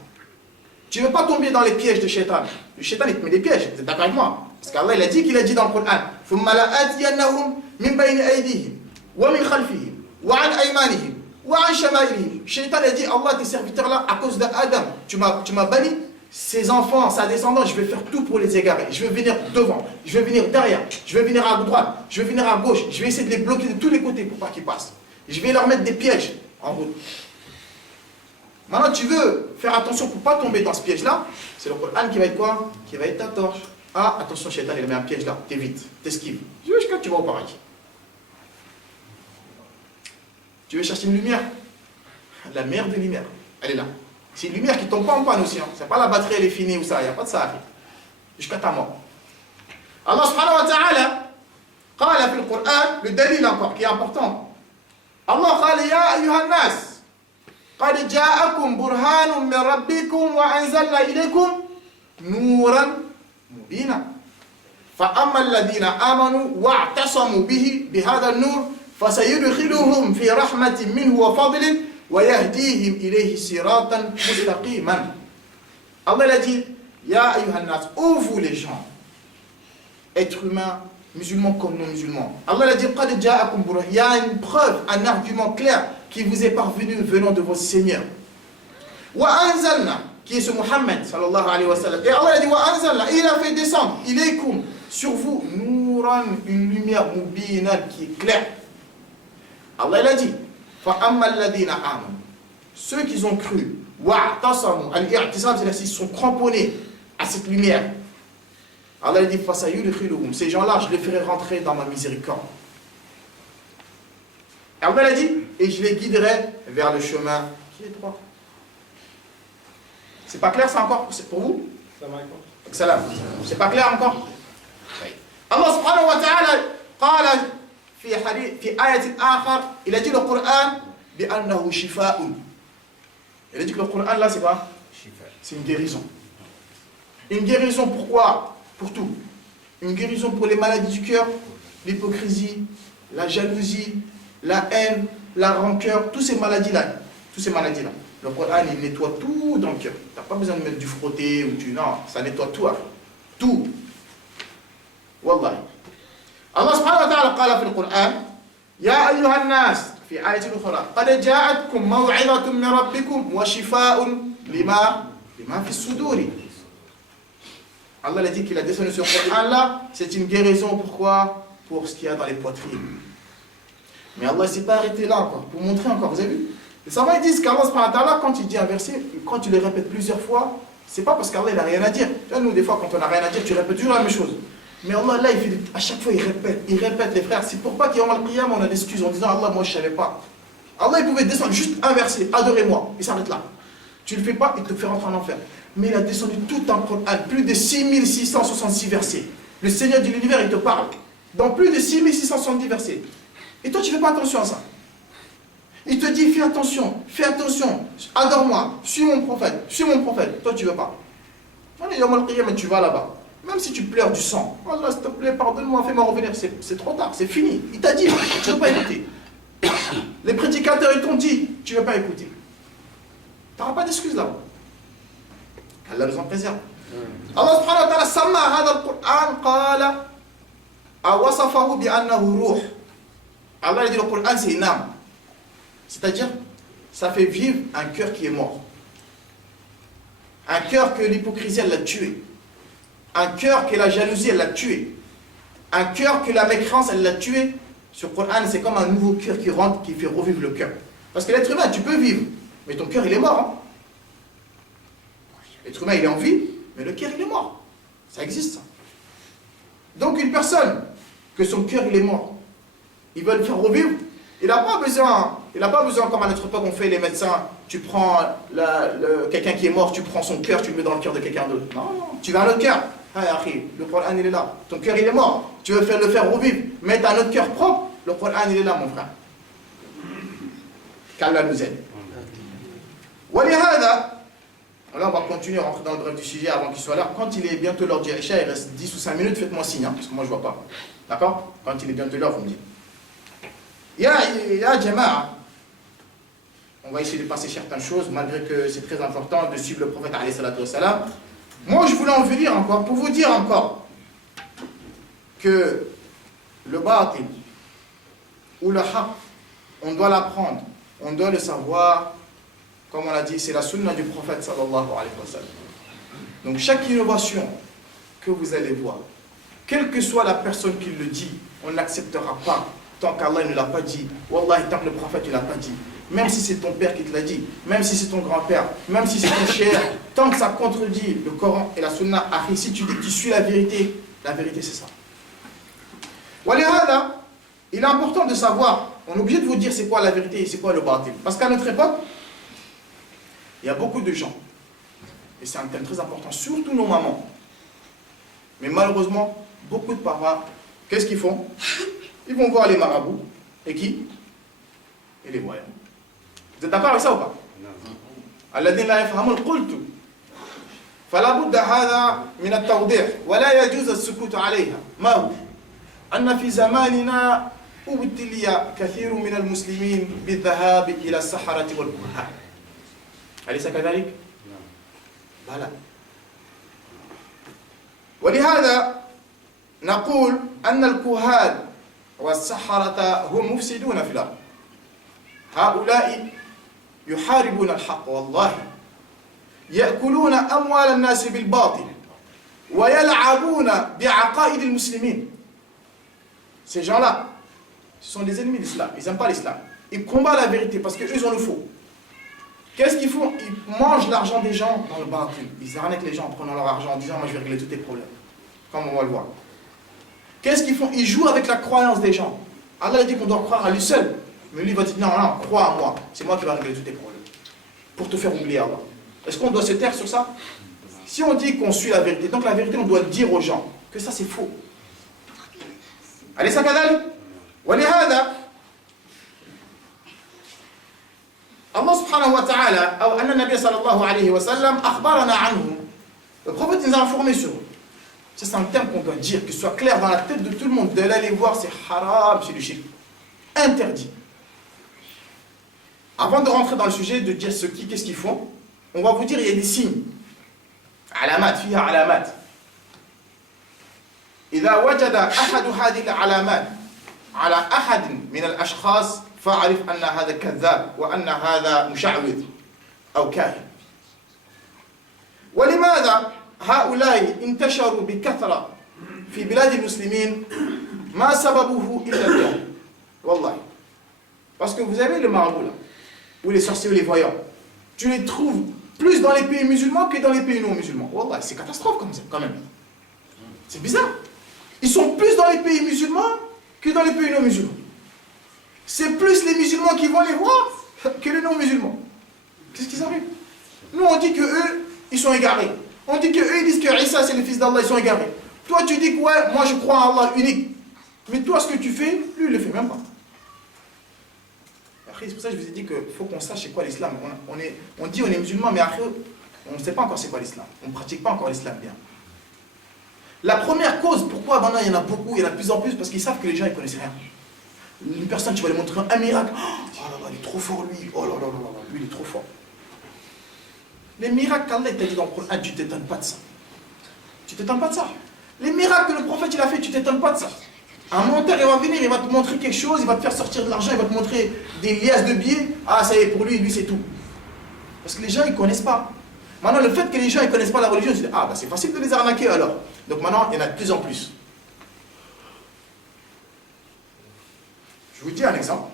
Tu ne veux pas tomber dans les pièges de Shaitan. Le Shaitan, il te met des pièges. Vous êtes d'accord avec moi? Parce qu'Allah, il a dit qu'il a dit dans le Coran, ثُمَّ لَآتِيَنَّهُمْ مِنْ بَيْنِ أَيْدِيهِمْ وَمِنْ خَلْفِهِمْ وَعَنْ أَيْمَانِهِمْ وَعَنْ شَمَائِلِهِمْ. Shaitan a dit, Allah, tes serviteurs-là, à cause d'Adam, tu m'as banni, ses enfants, sa descendance, je vais faire tout pour les égarer. Je vais venir devant, je vais venir derrière, je vais venir à droite, je vais venir à gauche, je vais essayer de les bloquer de tous les côtés pour pas qu'ils passent. Je vais leur mettre des pièges en route. Maintenant, tu veux faire attention pour ne pas tomber dans ce piège-là, c'est le Coran qui va être quoi? Qui va être ta torche. Ah, attention, Shaitan, il met un piège là, t'évites, t'esquives. Jusqu'à tu vas au paradis. Tu veux chercher une lumière? La meilleure des lumières, elle est là. C'est une lumière qui ne tombe pas en panne aussi. Hein. C'est pas la batterie, elle est finie ou ça, il n'y a pas de ça. Jusqu'à ta mort. Allah subhanahu wa ta'ala, قال في القرآن, le dalil encore, qui est important. Allah قال يا أيها الناس قد جاءكم برهان من ربكم وأنزلنا إليكم نورا مبينا فأما الذين آمنوا واعتصموا به بهذا النور فسيدخلهم في رحمة منه وفضل ويهديهم إليه صراطا مستقيما. Allah a dit, Ya ayyuhan nas, ô vous les gens, êtres humains, musulmans comme non musulmans. Allah a dit, qad ja'akum burhan, il y a une preuve, un argument clair qui vous est parvenu venant de votre Seigneur. Wa anzalna, qui est ce Muhammad sallallahu alayhi wa sallam. Et Allah a dit, wa anzalna, il a fait descendre, ilaykum, sur vous, nouran, une lumière mubina qui est claire. Allah il a dit, فَأَمَّا الَّذِينَ آمَنُوا, ceux qui ont cru, وَاعْتَصَمُوا, al-i'tisam, c'est-à-dire qu'ils sont cramponnés à cette lumière. Allah il dit, فَسَيُدْخِلُهُمْ, ces gens-là, je les ferai rentrer dans ma miséricorde. Et Allah il a dit, et je les guiderai vers le chemin qui est droit. C'est pas clair ça encore? C'est pour vous? Salam. C'est pas clair encore? Allah subhanahu wa ta'ala قال في آية آخر, il a dit le Coran بأنه شفاء. Il a dit que le Coran là c'est quoi? C'est une guérison. Une guérison pourquoi? Pour tout. Une guérison pour les maladies du cœur, l'hypocrisie, la jalousie, la haine, la rancœur, toutes ces maladies là. Le Le Coran, il nettoie tout dans le cœur. Tu n'as pas besoin de mettre du frotté ou du... Non, ça nettoie tout. Tout. Wallahi. Allah subhanahu wa ta'ala قال في القرآن يا أيها الناس في آية أخرى قد جاءتكم موعظة من ربكم وشفاء لما في الصدور. Allah a dit qu'il a descendu ce Coran-là, c'est une guérison. Pourquoi? Pour ce qu'il y a dans les poitrines. Mais Allah ne s'est pas arrêté là encore, pour montrer encore, vous avez vu? Les savants ils disent qu'Allah subhanahu wa ta'ala, quand il dit un verset, quand tu le répètes plusieurs fois, c'est pas parce qu'Allah il n'a rien à dire. Tu vois, nous des fois quand on n'a rien à dire, tu répètes toujours la même chose. Mais Allah là, à chaque fois il répète les frères. C'est pour pas qu'il y ait un qiyam, on a des excuses en disant Allah moi je ne savais pas. Allah il pouvait descendre juste un verset, adorez-moi, il s'arrête là. Tu ne le fais pas, il te fait rentrer en enfer. Mais il a descendu tout un Coran, plus de 6666 versets. Le Seigneur de l'univers il te parle dans plus de 6670 versets. Et toi tu ne fais pas attention à ça. Il te dit fais attention, adore-moi, suis mon prophète. Toi tu ne veux pas. Tu vas là-bas. Même si tu pleures du sang, Allah s'il te plaît, pardonne-moi, fais-moi revenir, c'est trop tard, c'est fini. Il t'a dit, tu ne veux pas écouter. Les prédicateurs ils t'ont dit, tu ne veux pas écouter. Tu n'auras pas d'excuses là-bas. Allah nous en préserve. Allah subhanahu wa ta'ala samma hadha al-Qur'an qala awasafahu bi annahu ruh. Allah a dit le Coran c'est une âme. C'est-à-dire, ça fait vivre un cœur qui est mort. Un cœur que l'hypocrisie elle l'a tué. Un cœur que la jalousie elle l'a tué. Un cœur que la mécréance elle l'a tué. Sur le Coran c'est comme un nouveau cœur qui rentre, qui fait revivre le cœur. Parce que l'être humain tu peux vivre, mais ton cœur il est mort. Hein? L'être humain il est en vie, mais le cœur il est mort. Ça existe ça. Donc une personne que son cœur il est mort, il veut le faire revivre, il n'a pas besoin comme à notre époque on fait les médecins, tu prends quelqu'un qui est mort, tu prends son cœur, tu le mets dans le cœur de quelqu'un d'autre. Non, tu veux un autre cœur. Le Coran il est là, ton cœur il est mort, tu veux le faire revivre, mettre un autre cœur propre, le Coran il est là mon frère. Qu'Allah nous aide. Là, on va continuer à rentrer dans le bref du sujet avant qu'il soit là. Quand il est bientôt l'heure du Isha, il reste 10 ou 5 minutes, faites-moi signe, hein, parce que moi je ne vois pas. D'accord? Quand il est bientôt l'heure, vous me dites. Ya Jama'a, on va essayer de passer certaines choses, malgré que c'est très important de suivre le prophète alayhi salatu wassalam. Moi, je voulais en venir encore, pour vous dire encore que le batil ou le haq, on doit l'apprendre, on doit le savoir. Comme on l'a dit, c'est la sunna du prophète sallallahu alayhi wa sallam. Donc chaque innovation que vous allez voir, quelle que soit la personne qui le dit, on ne l'acceptera pas tant qu'Allah ne l'a pas dit. Wallahi, tant que le prophète ne l'a pas dit. Même si c'est ton père qui te l'a dit, même si c'est ton grand-père, même si c'est ton cher, tant que ça contredit le Coran et la sunna, si tu dis que tu suis la vérité c'est ça. Walihada, il est important de savoir, on est obligé de vous dire c'est quoi la vérité et c'est quoi le batil. Parce qu'à notre époque, il y a beaucoup de gens, et c'est un thème très important, surtout nos mamans. Mais malheureusement, beaucoup de parents, qu'est-ce qu'ils font? Ils vont voir les marabouts, et qui? Et les voyants. Vous êtes d'accord avec ça ou pas? الذين لا يفهمون قلت فلا بد هذا من التوضيح ولا يجوز السكوت عليها. ما هو؟ أن في زماننا ابتلي كثير من المسلمين بالذهاب إلى السحرة والكهان. أليس كذلك؟ بلى. ولهذا نقول أن الكهان والسحرة هم مفسدون في الأرض. هؤلاء يحاربون الحق والله، يأكلون أموال الناس بالباطل ويلعبون بعقائد المسلمين. Ces gens-là, ce sont des ennemis de l'islam, ils n'aiment pas l'islam. Ils combattent la vérité parce qu'eux, ils ont le faux. Qu'est-ce qu'ils font? Ils mangent l'argent des gens dans le batil. Ils arnaquent les gens en prenant leur argent en disant moi je vais régler tous tes problèmes. Comme on va le voir. Qu'est-ce qu'ils font? Ils jouent avec la croyance des gens. Allah a dit qu'on doit croire à lui seul. Mais lui va dire non, non, crois à moi. C'est moi qui vais régler tous tes problèmes. Pour te faire oublier Allah. Est-ce qu'on doit se taire sur ça? Si on dit qu'on suit la vérité, donc la vérité on doit dire aux gens que ça c'est faux. Allez ça kadhalik. ولهذا Allah subhanahu wa ta'ala, ou anna Nabi sallallahu alayhi wa sallam, akhbarana anhum. Le prophète nous a informé sur eux. Ça c'est un terme qu'on doit dire, que ce soit clair dans la tête de tout le monde. D'aller les voir, c'est haram, c'est du shirk. Interdit. Avant de rentrer dans le sujet, de dire qu'est-ce qu'ils font, on va vous dire il y a des signes. Alamat, fiha alamat. إذا وجد أحد هذه العلامات على أحد من الأشخاص فاعرف أن هذا كذاب وأن هذا مشعوذ أو كاهن. ولماذا هؤلاء انتشروا بكثرة في بلاد المسلمين؟ ما سببه إلا الجهل. والله. Parce que vous avez le marabout là, ou les sorciers ou les voyants, tu les trouves plus dans les pays musulmans que dans les pays non musulmans. Wallah, c'est catastrophe comme ça, quand même. C'est bizarre. Ils sont plus dans les pays musulmans que dans les pays non musulmans. C'est plus les musulmans qui vont les voir que les non musulmans. Qu'est-ce qu'ils arrivent? Nous on dit que eux, ils sont égarés. On dit que eux, ils disent que Isa c'est le fils d'Allah, ils sont égarés. Toi tu dis que ouais, moi je crois en Allah unique. Mais toi ce que tu fais, lui il le fait même pas. Après, c'est pour ça que je vous ai dit qu'il faut qu'on sache c'est quoi l'islam. On dit on est musulman, mais après, on ne sait pas encore c'est quoi l'islam. On ne pratique pas encore l'islam bien. La première cause, pourquoi maintenant il y en a beaucoup, il y en a de plus en plus, parce qu'ils savent que les gens ne connaissent rien. Une personne, tu vas lui montrer un miracle. Oh là là, il est trop fort lui. Oh là là là là, lui il est trop fort. Les miracles qu'Allah t'a dit dans le Coran, tu ne t'étonnes pas de ça. Tu ne t'étonnes pas de ça. Les miracles que le prophète il a fait, tu ne t'étonnes pas de ça. Un menteur, il va venir, il va te montrer quelque chose, il va te faire sortir de l'argent, il va te montrer des liasses de billets. Ah, ça y est, pour lui c'est tout. Parce que les gens, ils ne connaissent pas. Maintenant, le fait que les gens ne connaissent pas la religion, c'est ah, bah, c'est facile de les arnaquer alors. Donc maintenant, il y en a de plus en plus. Je vous dis un exemple.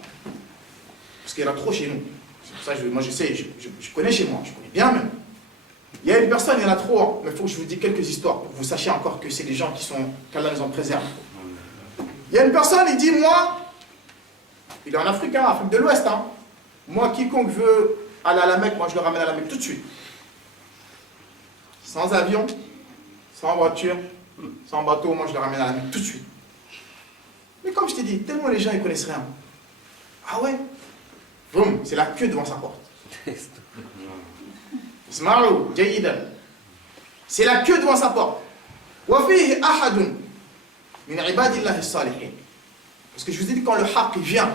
Parce qu'il y en a trop chez nous. C'est pour ça que moi, je sais, je connais chez moi, je connais bien même. Il y a une personne, il y en a trop, hein, mais il faut que je vous dise quelques histoires pour que vous sachiez encore que c'est les gens qui sont, qu'Allah nous en préserve. Il y a une personne, il dit, moi, il est en Afrique, hein, Afrique de l'Ouest, hein. Moi, quiconque veut aller à la Mecque, moi je le ramène à la Mecque tout de suite. Sans avion, sans voiture, sans bateau, moi je le ramène à la Mecque tout de suite. Mais comme je t'ai dit, tellement les gens ne connaissent rien. Ah ouais? Boum, c'est la queue devant sa porte. Isma'ou, jayidan. C'est la queue devant sa porte. Wa fihi ahadun min ibadillahi salihin. Parce que je vous ai dit, quand le haqq vient,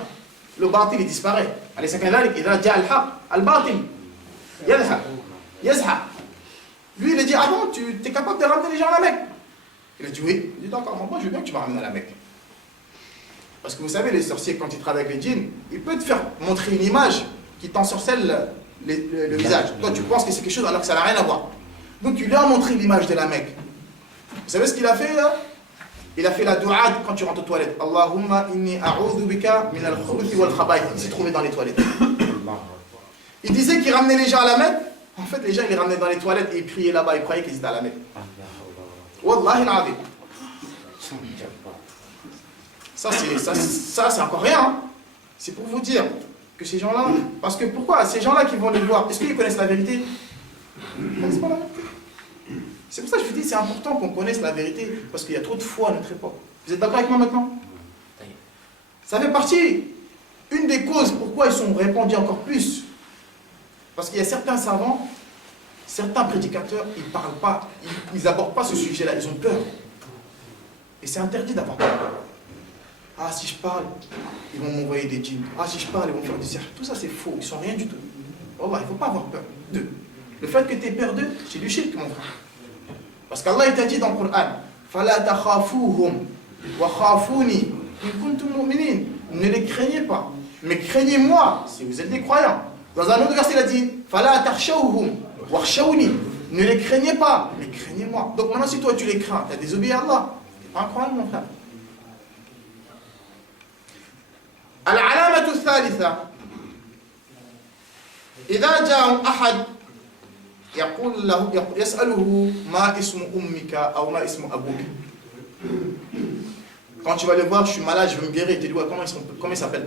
le batil il disparaît. Alaysa kadhalik, idha ja'a al-haqq, al-batil yadhhab, yazhab. Lui il a dit, ah bon, tu es capable de ramener les gens à la Mecque? Il a dit oui. Il dit d'accord, moi je veux bien que tu me ramènes à la Mecque. Parce que vous savez, les sorciers, quand ils travaillent avec les djinns, ils peuvent te faire montrer une image qui t'ensorcelle le visage. Toi, tu penses que c'est quelque chose alors que ça n'a rien à voir. Donc, tu lui as montré l'image de la Mecque. Vous savez ce qu'il a fait là? Il a fait la du'a quand tu rentres aux toilettes. Allahumma inni a'udhu bika min al-khubuthi wal khaba'ith. Il s'est trouvé dans les toilettes. Il disait qu'il ramenait les gens à la Mecque. En fait, les gens, ils les ramenaient dans les toilettes et ils priaient là-bas. Ils croyaient qu'ils étaient à la Mecque. Wallahi al-azim. Ça, c'est encore rien. Hein. C'est pour vous dire que ces gens-là... Parce que pourquoi? Ces gens-là qui vont les voir, est-ce qu'ils connaissent la vérité? Ils ne connaissent pas la vérité. C'est pour ça que je vous dis c'est important qu'on connaisse la vérité, parce qu'il y a trop de foi à notre époque. Vous êtes d'accord avec moi maintenant? Ça fait partie, une des causes pourquoi ils sont répandus encore plus. Parce qu'il y a certains savants, certains prédicateurs, ils ne parlent pas, ils n'abordent pas ce sujet-là, ils ont peur. Et c'est interdit d'avoir peur. Ah, si je parle, ils vont m'envoyer des djinns. Ah, si je parle, ils vont faire du cercle. Tout ça, c'est faux. Ils ne sont rien du tout. Oh, bah, il ne faut pas avoir peur d'eux. Le fait que tu aies peur d'eux, c'est du shirk, mon frère. Parce qu'Allah t'a dit dans le Coran, فَلَا تَخَافُوهُمْ وَخَافُونِي إِن كُنتُم مُؤْمِنِينَ. Ne les craignez pas, mais craignez-moi si vous êtes des croyants. Dans un autre verset, il a dit فَلَا تَخْشَوْهُمْ وَخْشَوْنِي. Ne les craignez pas, mais craignez-moi. Donc maintenant, si toi tu les crains, tu as désobéi à Allah. Tu n'es pas un croyant, mon frère. العلامة الثالثة إذا جاء أحد يقول له يسأله ما اسم أمك أو ما اسم أبوك. Quand tu vas le voir, je suis malade, je veux me guérir, il te dit ouais, comment s'appelle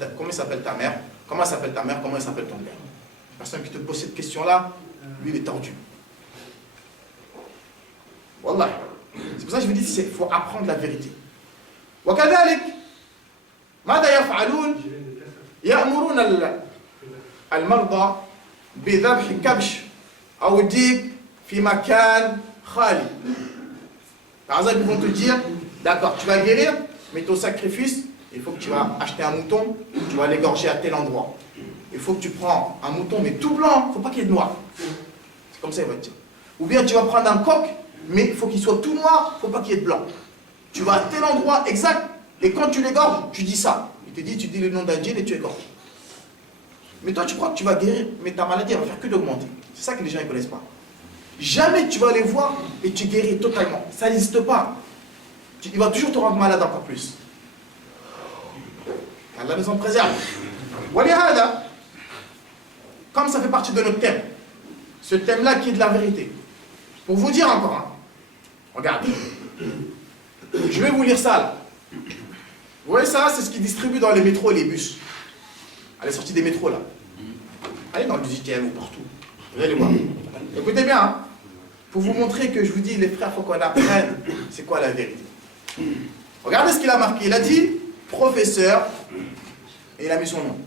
ta mère, comment s'appelle ta mère, comment s'appelle ton père. La personne qui te pose cette question-là, lui il est tordu. Wallah. C'est pour ça que je vous dis qu'il faut apprendre la vérité. وكذلك ماذا يفعلون؟ يأمرون المرضى بذبح كبش أو ديك في مكان خالي. Par exemple, ils vont te dire, d'accord, tu vas guérir, mais ton sacrifice, il faut que tu vas acheter un mouton, tu vas l'égorger à tel endroit. il faut que tu prends un mouton, mais tout blanc, il ne faut pas qu'il y ait de noir. C'est comme ça, il va te dire. Ou bien tu vas prendre un coq, mais il faut qu'il soit tout noir, il ne faut pas qu'il y ait de blanc. Tu vas à tel endroit exact, et quand tu l'égorges, tu dis ça. Il te dit, tu dis le nom d'un djinn et tu égorges. Mais toi, tu crois que tu vas guérir, mais ta maladie, elle va faire que d'augmenter. C'est ça que les gens ne connaissent pas. Jamais tu vas aller voir et tu guéris totalement. Ça n'existe pas. Il va toujours te rendre malade encore plus. Allah nous en préserve. Walihada, comme ça fait partie de notre thème, ce thème-là qui est de la vérité. Pour vous dire encore, hein, regardez, je vais vous lire ça là. Vous voyez ça, c'est ce qu'ils distribuent dans les métros et les bus. À la sortie des métros là. Allez dans le 18e ou partout. Vous allez voir. Écoutez bien, hein, pour vous montrer que je vous dis, les frères, il faut qu'on apprenne c'est quoi la vérité. Regardez ce qu'il a marqué. Il a dit professeur, et il a mis son nom.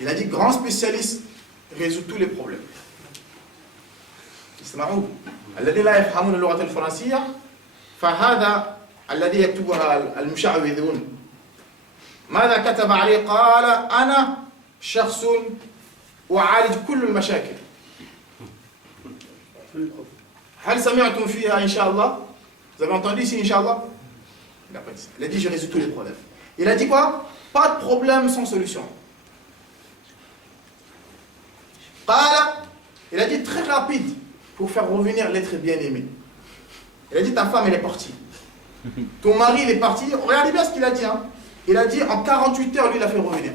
Il a dit grand spécialiste, résout tous les problèmes. اسمعوا الذي لا يفهمون اللغة الفرنسية فهذا الذي يكتبها المشعوذون. ماذا كتب عليه؟ قال أنا شخص أعالج كل المشاكل. هل سمعتم فيها إن شاء الله؟ Vous avez entendu ici إن شاء الله? Il a pas dit ça. Il a dit je résous tous les problèmes. Il a dit quoi? Pas de problème sans solution. قال, il a dit très rapide pour faire revenir l'être bien-aimé. Il a dit ta femme elle est partie. Ton mari il est parti. Regardez bien ce qu'il a dit. Hein. Il a dit en 48 heures lui il a fait revenir.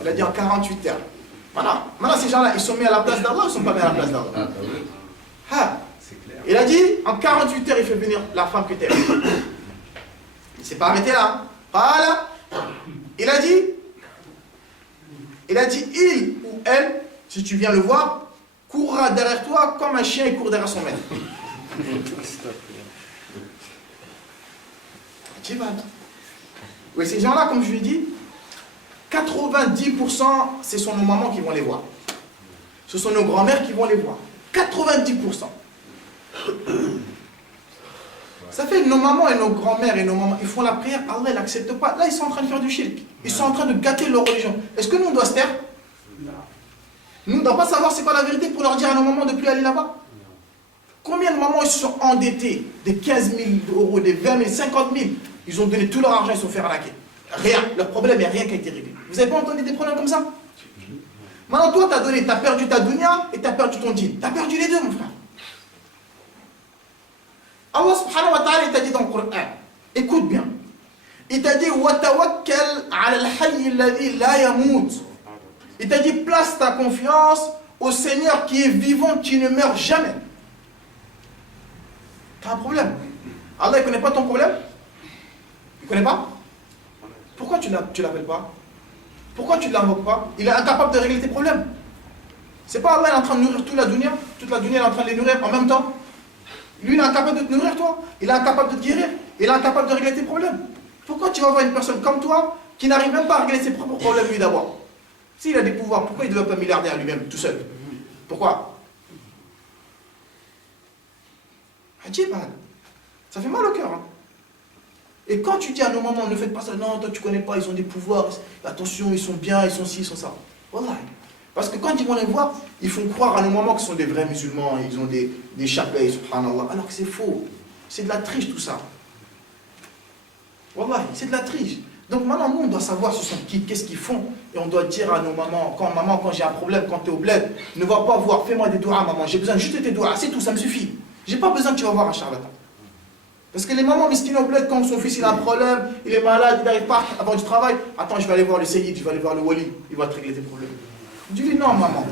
Il a dit en 48 heures. Maintenant ces gens-là ils sont mis à la place d'Allah ou ils ne sont pas mis à la place d'Allah? Ah. Il a dit en 48 heures il fait venir la femme que tu aimes. Il ne s'est pas arrêté là. Voilà. Il a dit il ou elle, si tu viens le voir, courra derrière toi comme un chien il court derrière son maître. Oui, ces gens-là, comme je lui ai dit, 90% ce sont nos mamans qui vont les voir. Ce sont nos grands-mères qui vont les voir. 90%. Ça fait nos mamans et nos grands-mères et nos mamans, ils font la prière, Allah il n'accepte pas. Là, ils sont en train de faire du shirk. Ils sont en train de gâter leur religion. Est-ce que nous, on doit se taire? Nous, on ne doit pas savoir c'est quoi la vérité pour leur dire à nos mamans de ne plus aller là-bas? Combien de mamans ils se sont endettés? Des 15 000 euros, des 20 000, 50 000. Ils ont donné tout leur argent, ils se sont fait arnaquer. Rien. Leur problème, il n'y a rien qui a été réglé. Vous n'avez pas entendu des problèmes comme ça? Maintenant, toi, tu as perdu ta dunya et tu as perdu ton dîn. Tu as perdu les deux, mon frère. Allah subhanahu wa ta'ala, il t'a dit dans le Coran, écoute bien, il t'a dit وَتَوَكَّلْ عَلَى الْحَيِّ الَّذِي لَا يَمُوتُ. Il t'a dit place ta confiance au Seigneur qui est vivant, qui ne meurt jamais. Tu as un problème. Allah, il ne connaît pas ton problème? Il ne connaît pas? Pourquoi tu ne l'appelles pas? Pourquoi tu ne l'invoques pas? Il est incapable de régler tes problèmes. C'est pas Allah, il est en train de nourrir toute la dunya il est en train de les nourrir en même temps. Lui, il est incapable de te nourrir, toi. Il est incapable de te guérir. Il est incapable de régler tes problèmes. Pourquoi tu vas voir une personne comme toi qui n'arrive même pas à régler ses propres problèmes, lui, d'abord? S'il a des pouvoirs, pourquoi il ne devient pas milliardaire lui-même, tout seul? Pourquoi? Ça fait mal au cœur. Hein. Et quand tu dis à nos mamans, ne faites pas ça, non, toi tu connais pas, ils ont des pouvoirs, attention, ils sont bien, ils sont ci, ils sont ça. Voilà. Parce que quand ils vont les voir, ils font croire à nos mamans qu'ils sont des vrais musulmans, ils ont des chapelles, subhanallah, alors que c'est faux. C'est de la triche tout ça. Wallah, c'est de la triche. Donc maintenant, nous, on doit savoir ce sont qui, qu'est-ce qu'ils font. Et on doit dire à nos mamans, quand j'ai un problème, quand tu es au bled, ne va pas voir, fais-moi des doigts, maman, j'ai besoin juste de tes doigts, c'est tout, ça me suffit. J'ai pas besoin que tu vas voir un charlatan. Parce que les mamans miskines au bled, quand son fils il a un problème, il est malade, il n'arrive pas à avoir du travail, attends, je vais aller voir le Sayyid, je vais aller voir le Wali, il va te régler tes problèmes. Dis-lui non, maman.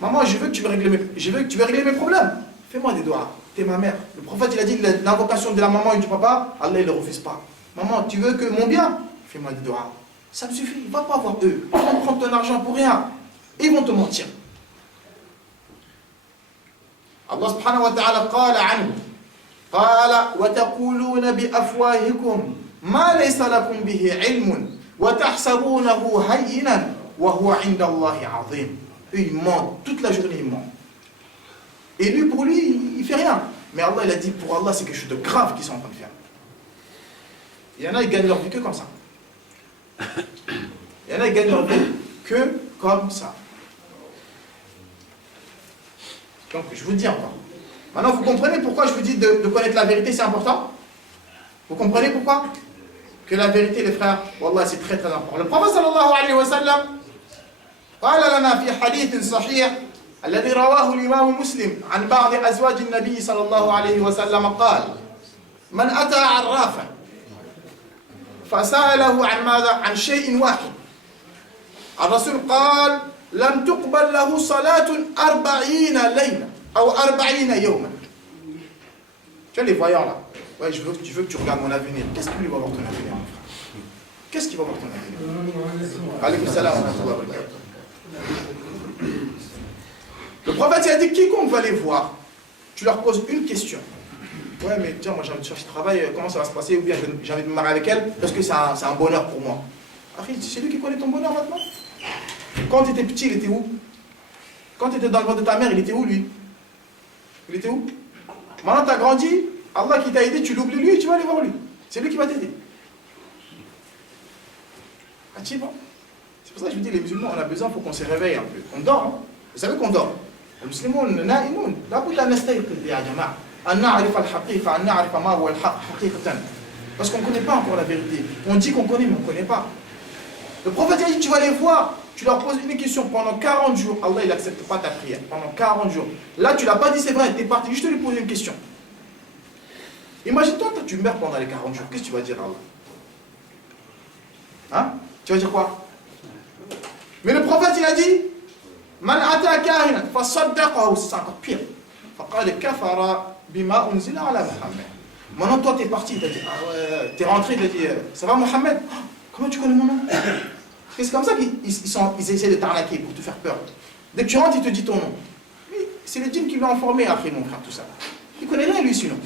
Maman, je veux que tu veux régler mes problèmes. Fais-moi des doigts. T'es ma mère. Le prophète, il a dit l'invocation de la maman et du papa, Allah, il ne le refuse pas. Maman, tu veux que mon bien? Fais-moi des doigts. Ça me suffit. Va pas voir eux. Ils vont prendre ton argent pour rien. Ils vont te mentir. Allah subhanahu wa ta'ala qala anhu. Qala wa taquluna bi afwahikum ma laysa lakum bihi ilmun wa tahsabunahu hayyinan. Eux, ils mentent, toute la journée ils mentent. Et lui, pour lui, il ne fait rien. Mais Allah, il a dit, pour Allah, c'est quelque chose de grave qu'ils sont en train de faire. Il y en a, ils gagnent leur vie que comme ça. Il y en a qui gagnent leur vie que comme ça. Donc, je vous dis encore. Maintenant, vous comprenez pourquoi je vous dis de connaître la vérité, c'est important? Vous comprenez pourquoi? Que la vérité, les frères, wallah, c'est très très important. Le prophète sallallahu alayhi wa sallam, قال لنا في حديث صحيح الذي رواه الإمام مسلم عن بعض أزواج النبي صلى الله عليه وسلم قال: من أتى عرافا فسأله عن ماذا؟ عن شيء واحد. الرسول قال: لم تقبل له صلاة 40 ليلة أو 40 يوما. Tu vois les voyants là? Ouais, je veux que tu regardes mon avenir. Qu'est-ce qu'il va voir ton avenir, mon frère? Qu'est-ce qu'il va voir ton avenir? Alaykoum salam wa rahmatullahi wa barakatuh. Le prophète a dit, quiconque va les voir, tu leur poses une question. Ouais, mais tiens, moi j'ai envie de chercher du travail, comment ça va se passer? Ou bien j'ai envie de me marier avec elle, parce que c'est un bonheur pour moi. C'est lui qui connaît ton bonheur maintenant. Quand tu étais petit, il était où? Quand tu étais dans le ventre de ta mère, il était où lui? Il était où? Maintenant tu as grandi, Allah qui t'a aidé, tu l'oublies lui et tu vas aller voir lui. C'est lui qui va t'aider. C'est pour ça que je vous dis, les musulmans, on a besoin, il faut qu'on se réveille un peu. On dort, hein? Vous savez qu'on dort. Les musulmans, parce qu'on ne connaît pas encore la vérité. On dit qu'on connaît, mais on ne connaît pas. Le prophète a dit, tu vas les voir, tu leur poses une question pendant 40 jours. Allah, il n'accepte pas ta prière. Pendant 40 jours. Là, tu ne l'as pas dit, c'est vrai, tu es parti, juste lui poser une question. Imagine-toi, tu meurs pendant les 40 jours. Qu'est-ce que tu vas dire à Allah? Hein? Tu vas dire quoi? Mais le prophète, il a dit, Man ata kahina fasaddaqahu, c'est encore pire. Faqad kafara bima unzila ala Muhammad. Maintenant, toi, tu es parti, tu as dit, ah ouais, tu es rentré, tu as dit, ça va Mohamed? Comment tu connais mon nom? C'est comme ça qu'ils essaient de t'arnaquer pour te faire peur. Dès que tu rentres, il te dit ton nom. C'est le djinn qui l'a informé après, mon frère, tout ça. Il ne connaît rien, lui, sinon.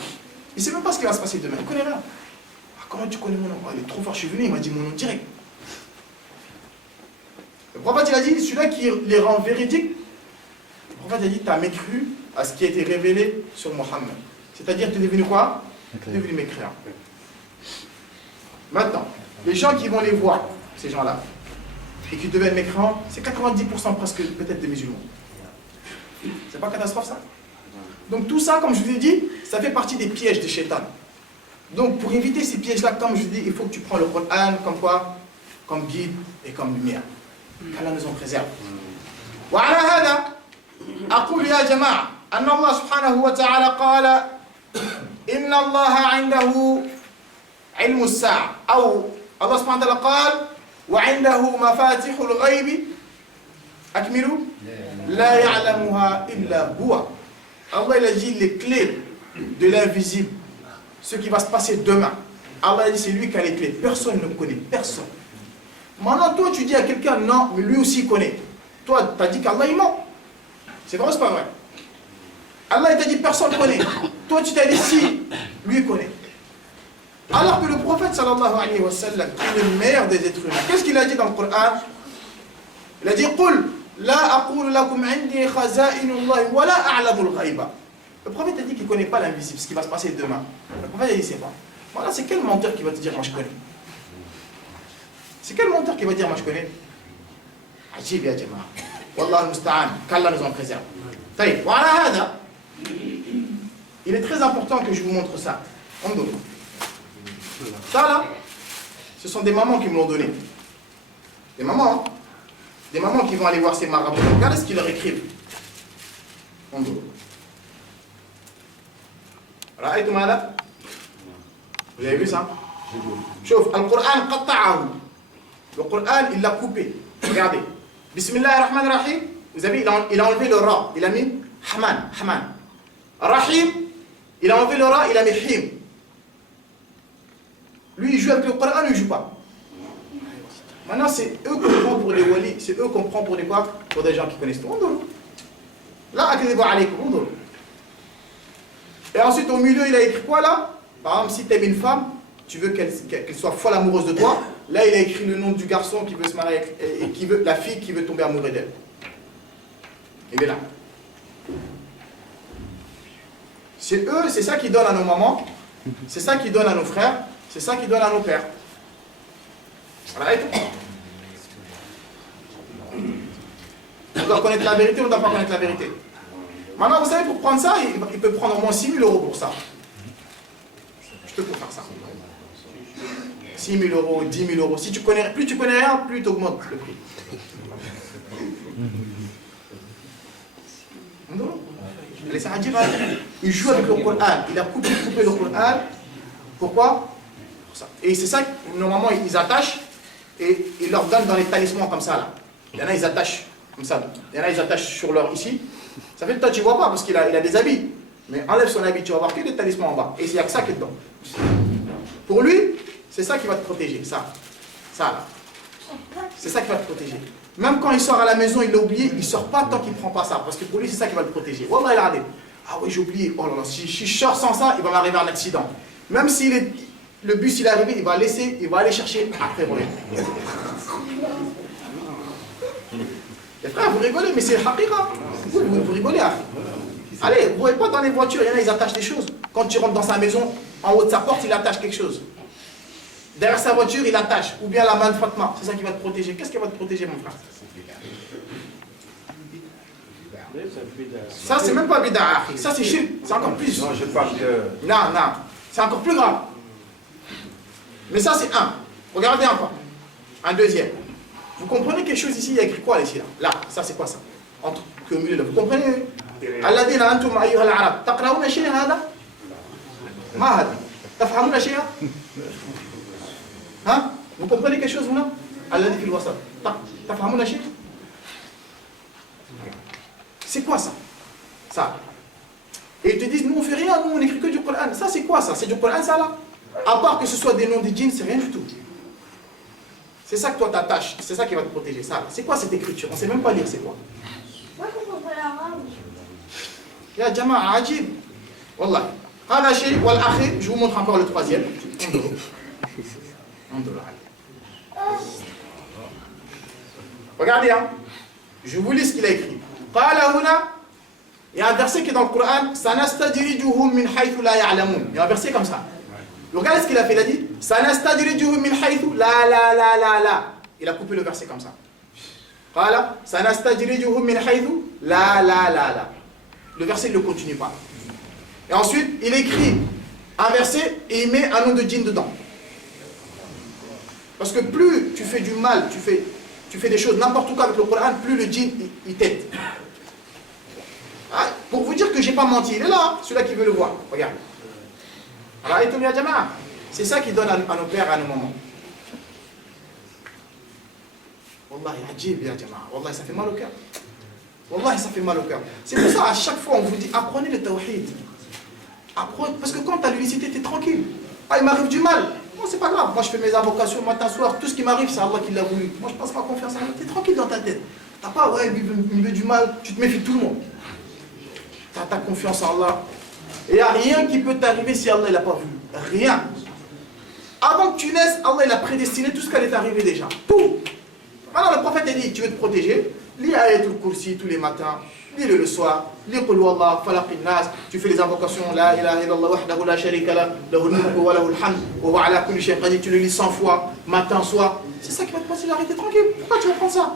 Il ne sait même pas ce qui va se passer demain. Il ne connaît rien. Ah, comment tu connais mon nom? Il est trop fort, je suis venu, il m'a dit mon nom direct. Le prophète, il a dit, celui-là qui les rend véridiques, le prophète a dit, tu as mécru à ce qui a été révélé sur Mohammed. C'est-à-dire, tu es devenu quoi? Tu es devenu mécréant. Maintenant, les gens qui vont les voir, ces gens-là, et qui deviennent mécréants, c'est 90% presque peut-être des musulmans. C'est pas catastrophe ça? Donc tout ça, comme je vous ai dit, ça fait partie des pièges des shaitan. Donc pour éviter ces pièges-là, comme je vous dis, il faut que tu prends le Coran comme quoi? Comme guide et comme lumière. qu'Allah nous en préserve. وعلى هذا أقول يا جماعة أن الله سبحانه وتعالى قال إن الله عنده علم الساعة أو الله سبحانه وتعالى قال وعنده مفاتيح الغيب أكملوا لا يعلمها إلا هو. Allah il a dit les clés de l'invisible, ce qui va se passer demain. Allah a dit c'est lui qui a les clés, personne ne connaît, personne. Maintenant toi tu dis à quelqu'un non, mais lui aussi il connaît. Toi tu as dit qu'Allah il ment. C'est vrai ou c'est pas vrai? Allah il t'a dit personne ne connaît. Toi tu t'as dit si, lui il connaît. Alors que le prophète sallallahu alayhi wa sallam, qui est le meilleur des êtres humains, qu'est-ce qu'il a dit dans le Coran? Il a dit قُلْ لَا أَقُولُ لَكُمْ عِنْدِي خَزَائِنُ اللَّهِ وَلَا أَعْلَمُ الْغَيْبَ. Le prophète a dit qu'il ne connaît pas l'invisible, ce qui va se passer demain. Le prophète a dit c'est pas. Voilà, c'est quel menteur qui va te dire moi je connais? C'est quel menteur qui va dire moi je connais? Ajib ya jama'a. Wallah al-musta'an, qu'Allah nous en préserve. Taïb, voilà hada. Il est très important que je vous montre ça. On donne. Ça là, ce sont des mamans qui me l'ont donné. Des mamans, hein? Des mamans qui vont aller voir ces marabouts. Regardez ce qu'ils leur écrivent. On donne. رأيتم هذا؟ Vous avez vu ça? شوف القرآن قطعه. Le Coran il l'a coupé. Regardez. Bismillah ar-Rahman ar-Rahim. Vous avez il a enlevé le ra. Il a mis Haman. Haman. Rahim. Il a enlevé le ra. Il a mis Him. Lui il joue avec le Coran, lui il joue pas. Maintenant c'est eux qu'on prend pour des walis. C'est eux qu'on prend pour des quoi? Pour des gens qui connaissent tout. Là akadibu alaykum. Et ensuite au milieu il a écrit quoi là? Par exemple si tu aimes une femme, tu veux qu'elle soit folle amoureuse de toi, là il a écrit le nom du garçon qui veut se marier avec, et qui veut, la fille qui veut tomber amoureuse d'elle. Il est là. C'est eux, c'est ça qu'ils donnent à nos mamans, c'est ça qu'ils donnent à nos frères, c'est ça qu'ils donnent à nos pères. On doit connaître la vérité, on ne doit pas connaître la vérité. Maintenant, vous savez, pour prendre ça, il peut prendre au moins 6 000 € pour ça. Je te peux faire ça. 6 000 €, 10 000 €. Si tu connais, plus tu connais rien, plus tu augmentes le prix. Il joue avec le Coran. Il a coupé le Coran. Pourquoi? Et c'est ça que normalement ils attachent et ils leur donnent dans les talismans comme ça là. Il y en a ils attachent comme ça. Il y en a ils attachent sur leur ici. Ça fait que toi tu vois pas parce qu'il a des habits. Mais enlève son habit, tu vas voir que des talismans en bas. Et il n'y a que ça qui est dedans. Pour lui, c'est ça qui va te protéger. Ça là. C'est ça qui va te protéger. Même quand il sort à la maison, il l'a oublié, il ne sort pas tant qu'il ne prend pas ça. Parce que pour lui, c'est ça qui va le protéger. Wallah, il a regardé. Ah oui, j'ai oublié. Oh là là, si je sors sans ça, il va m'arriver un accident. Même si le bus il est arrivé, il va aller chercher après. Les frères, vous rigolez, mais c'est le haqiqa. Vous rigolez. Hein. Allez, vous ne voyez pas dans les voitures, il y en a, ils attachent des choses. Quand tu rentres dans sa maison, en haut de sa porte, il attache quelque chose. Derrière sa voiture, il attache. Ou bien la main de Fatma. C'est ça qui va te protéger. Qu'est-ce qui va te protéger, mon frère? Ça, c'est même pas bid'a. Ça, c'est shirk. C'est encore plus. Non, je parle de... Non. C'est encore plus grave. Mais ça, c'est un. Regardez encore. Un deuxième. Vous comprenez quelque chose ici? Il y a écrit quoi ici? Là, ça, c'est quoi ça? Entre cumulé là. Vous comprenez? Alladina antum ayyuha al-arab. Taqraouna shay'an hada? Ma hada? Tafhamouna shay'an? Hein? Vous comprenez quelque chose, vous là? Alladhi fil wasat. Tafhamouna shay'an? C'est quoi ça? Ça. Et ils te disent, nous on fait rien, nous on écrit que du Coran. Ça c'est quoi ça? C'est du Coran ça là? À part que ce soit des noms des djinns, c'est rien du tout. C'est ça que toi t'attaches, c'est ça qui va te protéger. Ça. C'est quoi cette écriture? On ne sait même pas lire, c'est quoi? Moi je comprends pas l'arabe. Ya Jama'a, ajib. Wallah. Hada shay wal akhir, je vous montre encore le troisième. Regardez, hein. Je vous lis ce qu'il a écrit. Il y a un verset qui est dans le Coran. Sanastadrijuhum min haythu la ya'lamun. Il y a un verset comme ça. Regardez ce qu'il a fait. Il a dit Sanastadrijuhum min haythu la. Il a coupé le verset comme ça. Sanastadrijuhum min haythu la. Le verset ne le continue pas. Et ensuite, il écrit un verset et il met un nom de djinn dedans. Parce que plus tu fais du mal, tu fais des choses n'importe où avec le Coran, plus le djinn il t'aide. Ah, pour vous dire que j'ai pas menti, il est là, celui-là qui veut le voir. Regarde. C'est ça qui donne à nos pères, à nos mamans. Wallahi, ajib ya jama'a. Wallahi, ça fait mal au cœur. Wallahi, ça fait mal au cœur. C'est pour ça, à chaque fois, on vous dit, apprenez le tawhid. Apprenez, parce que quand tu as l'unicité, tu es tranquille. Ah, il m'arrive du mal. Bon, c'est pas grave. Moi, je fais mes invocations matin, soir. Tout ce qui m'arrive, c'est Allah qui l'a voulu. Moi, je passe ma confiance à Allah. Tu es tranquille dans ta tête. Tu n'as pas, ouais, il me veut du mal. Tu te méfies de tout le monde. Tu as ta confiance en Allah. Et il n'y a rien qui peut t'arriver si Allah ne l'a pas vu. Rien. Avant que tu naisses, Allah il a prédestiné tout ce qui allait t'arriver déjà. Tout. Maintenant, le prophète a dit, tu veux te protéger, lis Ayatul Kursi tous les matins, lis-le le soir, lis Qul Huwallah, Falaq an-Nas, tu fais les invocations, La ilaha illallah wahdahu la sharika lah, lahul mulku wa lahul hamd, wa huwa ala kulli shay'in qadir, tu le lis 100 fois, matin, soir. C'est ça qui va te passer l'arrêter tranquille. Pourquoi tu vas prendre ça?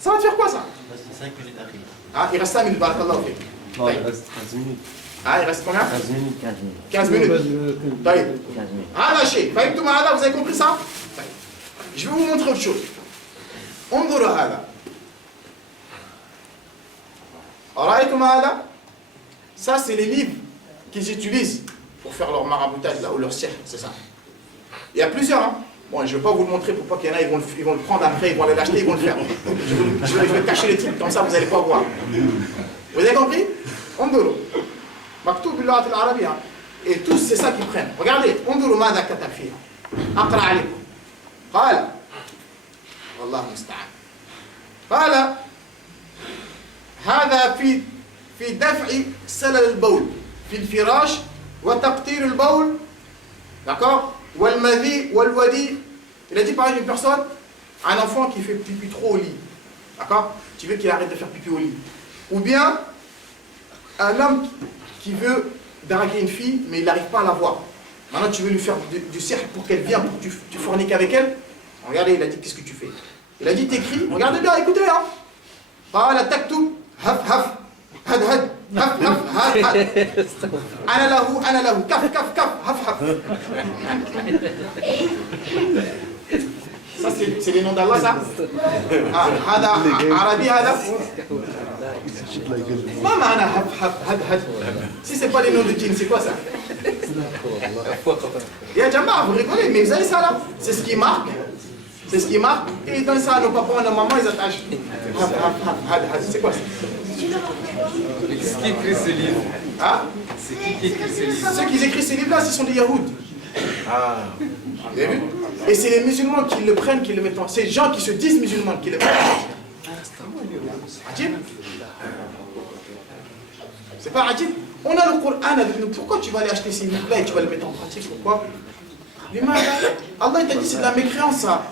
Ça va te faire quoi ça? C'est 5 minutes après. Ah, il reste 5 minutes, barakallahu fik. Non, il reste 15 minutes. Ah, il reste combien? 15 minutes. 15 minutes. 15 minutes. Taïb. 15 minutes. Ah, lâchez. Vous avez compris ça? Je vais vous montrer autre chose. انظروا هذا. رأيتم هذا? Ça, c'est les livres qu'ils utilisent pour faire leur maraboutage là, ou leur siège, c'est ça. Il y a plusieurs. Hein. Bon, je ne vais pas vous le montrer pour pas qu'il y en a, ils vont le prendre après, ils vont aller l'acheter, ils vont le faire. Je vais cacher les trucs, comme ça vous n'allez pas voir. Vous avez compris? انظروا. مكتوب باللغة العربية. Et tous, c'est ça qu'ils prennent. Regardez. انظروا ماذا كتب فيها. أقرأ عليكم. قال والله المستعان. قال هذا في دفع سلل البول في الفراش وتقطير البول, d'accord, والمذي والودي. Il a dit par exemple une personne, un enfant qui fait pipi trop au lit, d'accord, tu veux qu'il arrête de faire pipi au lit, ou bien un homme qui veut draguer une fille mais il n'arrive pas à la voir. Maintenant tu veux lui faire du cercle pour qu'elle vienne, pour que tu forniques avec elle. Regardez, il a dit, qu'est-ce que tu fais? Il a dit, t'écris, regardez bien, écoutez, hein. قال تكتب هف هف هد هد هف هف هد هد أنا له كف كف كف هف هف. Ça c'est les noms d'Allah ça. هذا عربي هذا. ما معنى هف هف هد هد. Si c'est pas les noms de djinn, c'est quoi ça? Ya Jama'a, vous rigolez, mais vous avez ça là? C'est ce qui marque. C'est ce qui marque. Et ils donnent ça à nos papas et nos mamans, ils attachent. C'est quoi ça? C'est qui écrit ce livre? Hein? C'est qui écrit ce livre? Ceux qui écrivent ces livres-là, ce sont des Yahouds. Ah. Vous avez vu? Et c'est les musulmans qui le prennent, qui le mettent en... C'est les gens qui se disent musulmans qui le prennent. Adjib? C'est pas Adjib? On a le Coran avec nous. Pourquoi tu vas aller acheter ces livres-là et tu vas les mettre en pratique? Pourquoi? Allah il t'a dit c'est de la mécréance ça.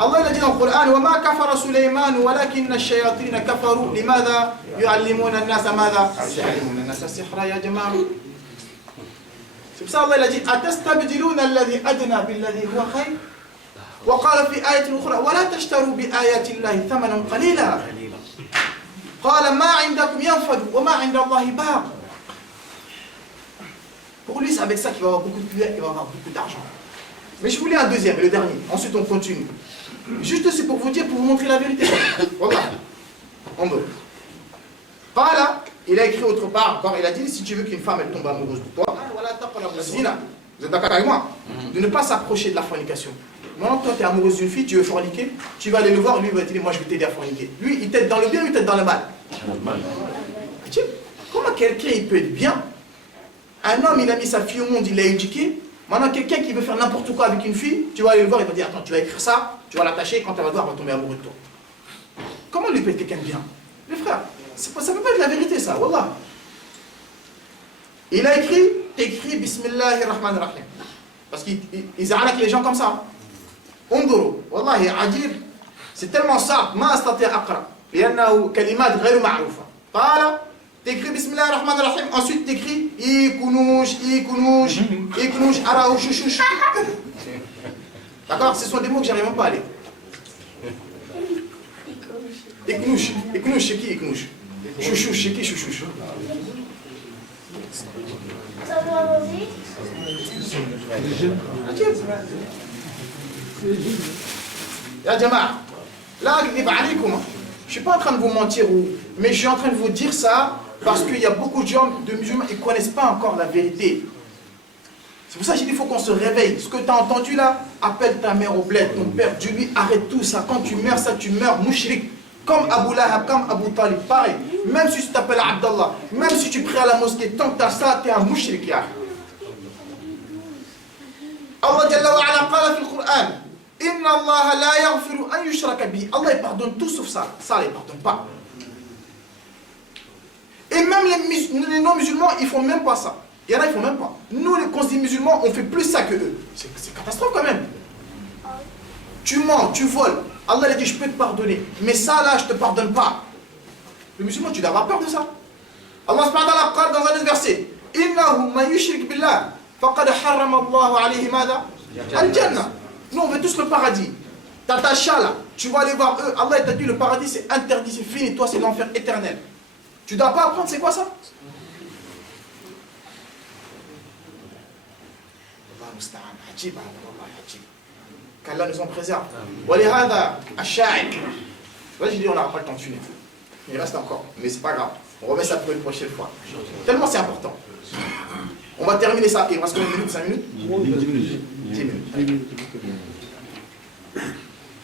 Allah il a dit dans le Coran وَمَا كَفَرَ سُلَيْمَانُ وَلَكِنَّ الشَّيَاطِينَ كَفَرُوا لِمَاذا يُعَلِّمُونَ النَّاسَ ماذا؟ يُعَلِّمُونَ النَّاسَ السِّحْرَ يا جماعة. C'est pour ça Allah il a dit أَتَسْتَبْدِلُونَ الَّذِي أَدْنَى بِالَّذِي هُوَ خَيْرٌ وقال في آية أخرى ولا تشتروا بآيات الله ثمنا قليلا قال ما عندكم ينفد وما عند الله باق. Pour lui c'est avec ça qu'il va avoir beaucoup de pouvoir, il va avoir beaucoup d'argent. Mais je voulais un deuxième, et le dernier. Ensuite, on continue. Juste, c'est pour vous dire, pour vous montrer la vérité. Voilà. En deux. Voilà. Il a écrit autre part, encore, il a dit, si tu veux qu'une femme, elle tombe amoureuse de toi, vous êtes d'accord avec moi? De ne pas s'approcher de la fornication. Maintenant, toi, tu es amoureuse d'une fille, tu veux forniquer, tu vas aller le voir, lui, il va te dire, moi, je vais t'aider à forniquer. Lui, il t'aide dans le bien, ou il t'aide dans le mal? Comment quelqu'un, il peut être bien? Un homme, il a mis sa fille au monde, il l'a éduquée. Maintenant, quelqu'un qui veut faire n'importe quoi avec une fille, tu vas aller le voir, il va dire, attends, tu vas écrire ça, tu vas l'attacher, quand elle va voir, elle va tomber amoureux de toi. Comment lui peut être quelqu'un de bien? Les frères, ça ne peut pas être la vérité, ça, wallah. Il a écrit, t'écris Bismillahirrahmanirrahim. Parce qu'ils arnaquent les gens comme ça. Unduru, wallahi, ajib, c'est tellement simple, ma astati aqra, liannahu kalimat ghayru ma'rufa. Qala, t'écris Bismillahirrahmanirrahim, ensuite t'écris Ikunouj, Ikunouj, Ikunouj, Araou, Chouchouch. D'accord? Ce sont des mots que j'arrive même pas à lire. Ikunouj, Ikunouj, c'est qui Ikunouj? Chouchouch, c'est qui Chouchouch? Ya Jama'a, là, je ne suis pas en train de vous mentir, mais je suis en train de vous dire ça parce qu'il y a beaucoup de gens, de musulmans, qui ne connaissent pas encore la vérité. C'est pour ça que j'ai dit qu'il faut qu'on se réveille. Ce que tu as entendu là, appelle ta mère au bled, ton père, dis-lui, arrête tout ça. Quand tu meurs, ça, tu meurs mouchrik. Comme Abu Lahab, comme Abu Talib, pareil. Même si tu t'appelles Abdallah, même si tu pries à la mosquée, tant que tu as ça, tu es un mouchrik. Allah Jalla wa Ala qala fil Qur'an, Inna Allah la yaghfiru an yushraka bihi. Allah il pardonne tout sauf ça. Ça, il ne pardonne pas. Et même les non-musulmans, ils ne font même pas ça. Il y en a, ils ne font même pas. Nous, les considérés musulmans, on fait plus ça que eux. C'est catastrophe quand même. Tu mens, tu voles. Allah a dit, je peux te pardonner. Mais ça, là, je ne te pardonne pas. Le musulman, tu dois avoir peur de ça. Allah subhanahu wa ta'ala dans un autre verset, Innahu man yushrik billah, faqad harrama Allahu alayhi mada al-jannah. Nous, on veut tous le paradis. T'attaches là, tu vas aller voir eux. Allah t'a dit, le paradis, c'est interdit, c'est fini. Toi, c'est l'enfer éternel. Tu ne dois pas apprendre, c'est quoi ça? Qu'Allah nous en préserve. Walihada, Asha'ik. Là, j'ai dit, on n'aura pas le temps de finir. Il reste encore, mais c'est pas grave. On remet ça pour une prochaine fois. Tellement c'est important. On va terminer ça. Il reste combien de minutes? 5 minutes? 10 minutes.